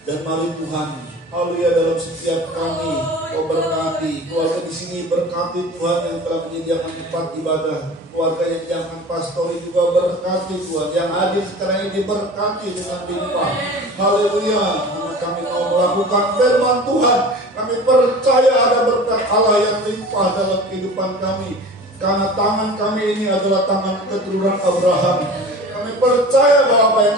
Dan mari Tuhan, haleluya, dalam setiap kami Kau berkati keluarga di sini, berkati Tuhan yang telah menyediakan tempat ibadah, keluarga yang jangan pastori juga berkati Tuhan, yang hadir sekarang ini berkati dengan limpah. Haleluya. Kami mau melakukan firman Tuhan, kami percaya ada berkat Allah yang limpah dalam kehidupan kami, karena tangan kami ini adalah tangan keturunan Abraham. Kami percaya bahwa apa yang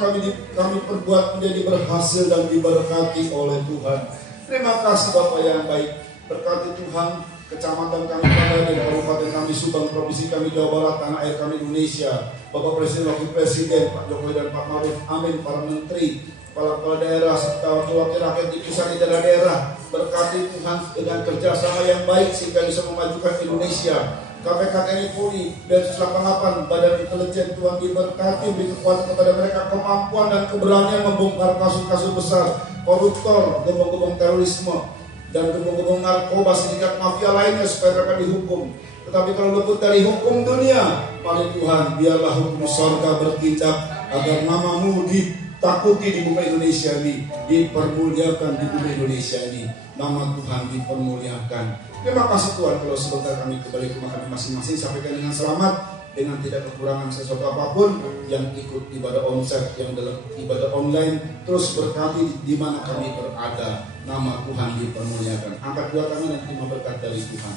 kami perbuat menjadi berhasil dan diberkati oleh Tuhan. Terima kasih Bapak yang baik. Berkati Tuhan kecamatan kami Padaden, kabupaten kami Subang, provinsi kami Jawa Barat, tanah air kami Indonesia. Bapak Presiden, Wakil Presiden, Pak Jokowi dan Pak Maruf, amin. Para menteri, kepala daerah, serta wakil rakyat di pusat di daerah. Berkati Tuhan dengan kerjasama yang baik sehingga bisa memajukan Indonesia. KPK TNI Polri, Densus 88, Badan Intelijen, Tuhan diberkati, beri kekuatan kepada mereka, kemampuan dan keberanian membongkar kasus-kasus besar, koruptor, gembong-gembong terorisme, dan gembong-gembong narkoba, sindikat mafia lainnya supaya mereka dihukum. Tetapi kalau luput dari hukum dunia, mari Tuhan, biarlah hukum surga bertindak agar namamu ditakuti di bumi Indonesia ini, dipermuliakan di bumi Indonesia ini, nama Tuhan dipermuliakan. Terima kasih Tuhan, kalau sebentar kami kembali ke rumah kami masing-masing, sampaikan dengan selamat, dengan tidak kekurangan sesuatu apapun. Yang ikut ibadah onsite, yang dalam ibadah online, terus berkati di mana kami berada, nama Tuhan dipermuliakan. Angkat dua kami dan terima berkat dari Tuhan.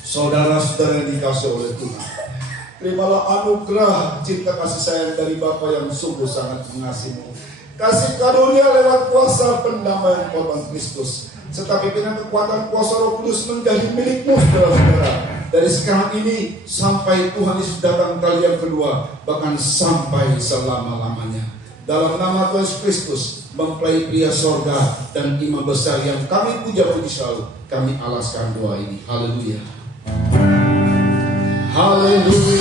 Saudara-saudara yang dikasihi oleh Tuhan, terimalah anugerah cinta kasih sayang dari Bapa yang sungguh sangat mengasihimu. Kasih karunia lewat kuasa pendamaian korban Kristus, serta pimpinan kekuatan kuasa Roh Kudus menjadi milikmu saudara-saudara. Dari sekarang ini sampai Tuhan Yesus datang kali yang kedua, bahkan sampai selama-lamanya. Dalam nama Tuhan Yesus Kristus, mempelai pria sorga dan imam besar yang kami puja-puji selalu, kami alaskan doa ini. Haleluya. Haleluya.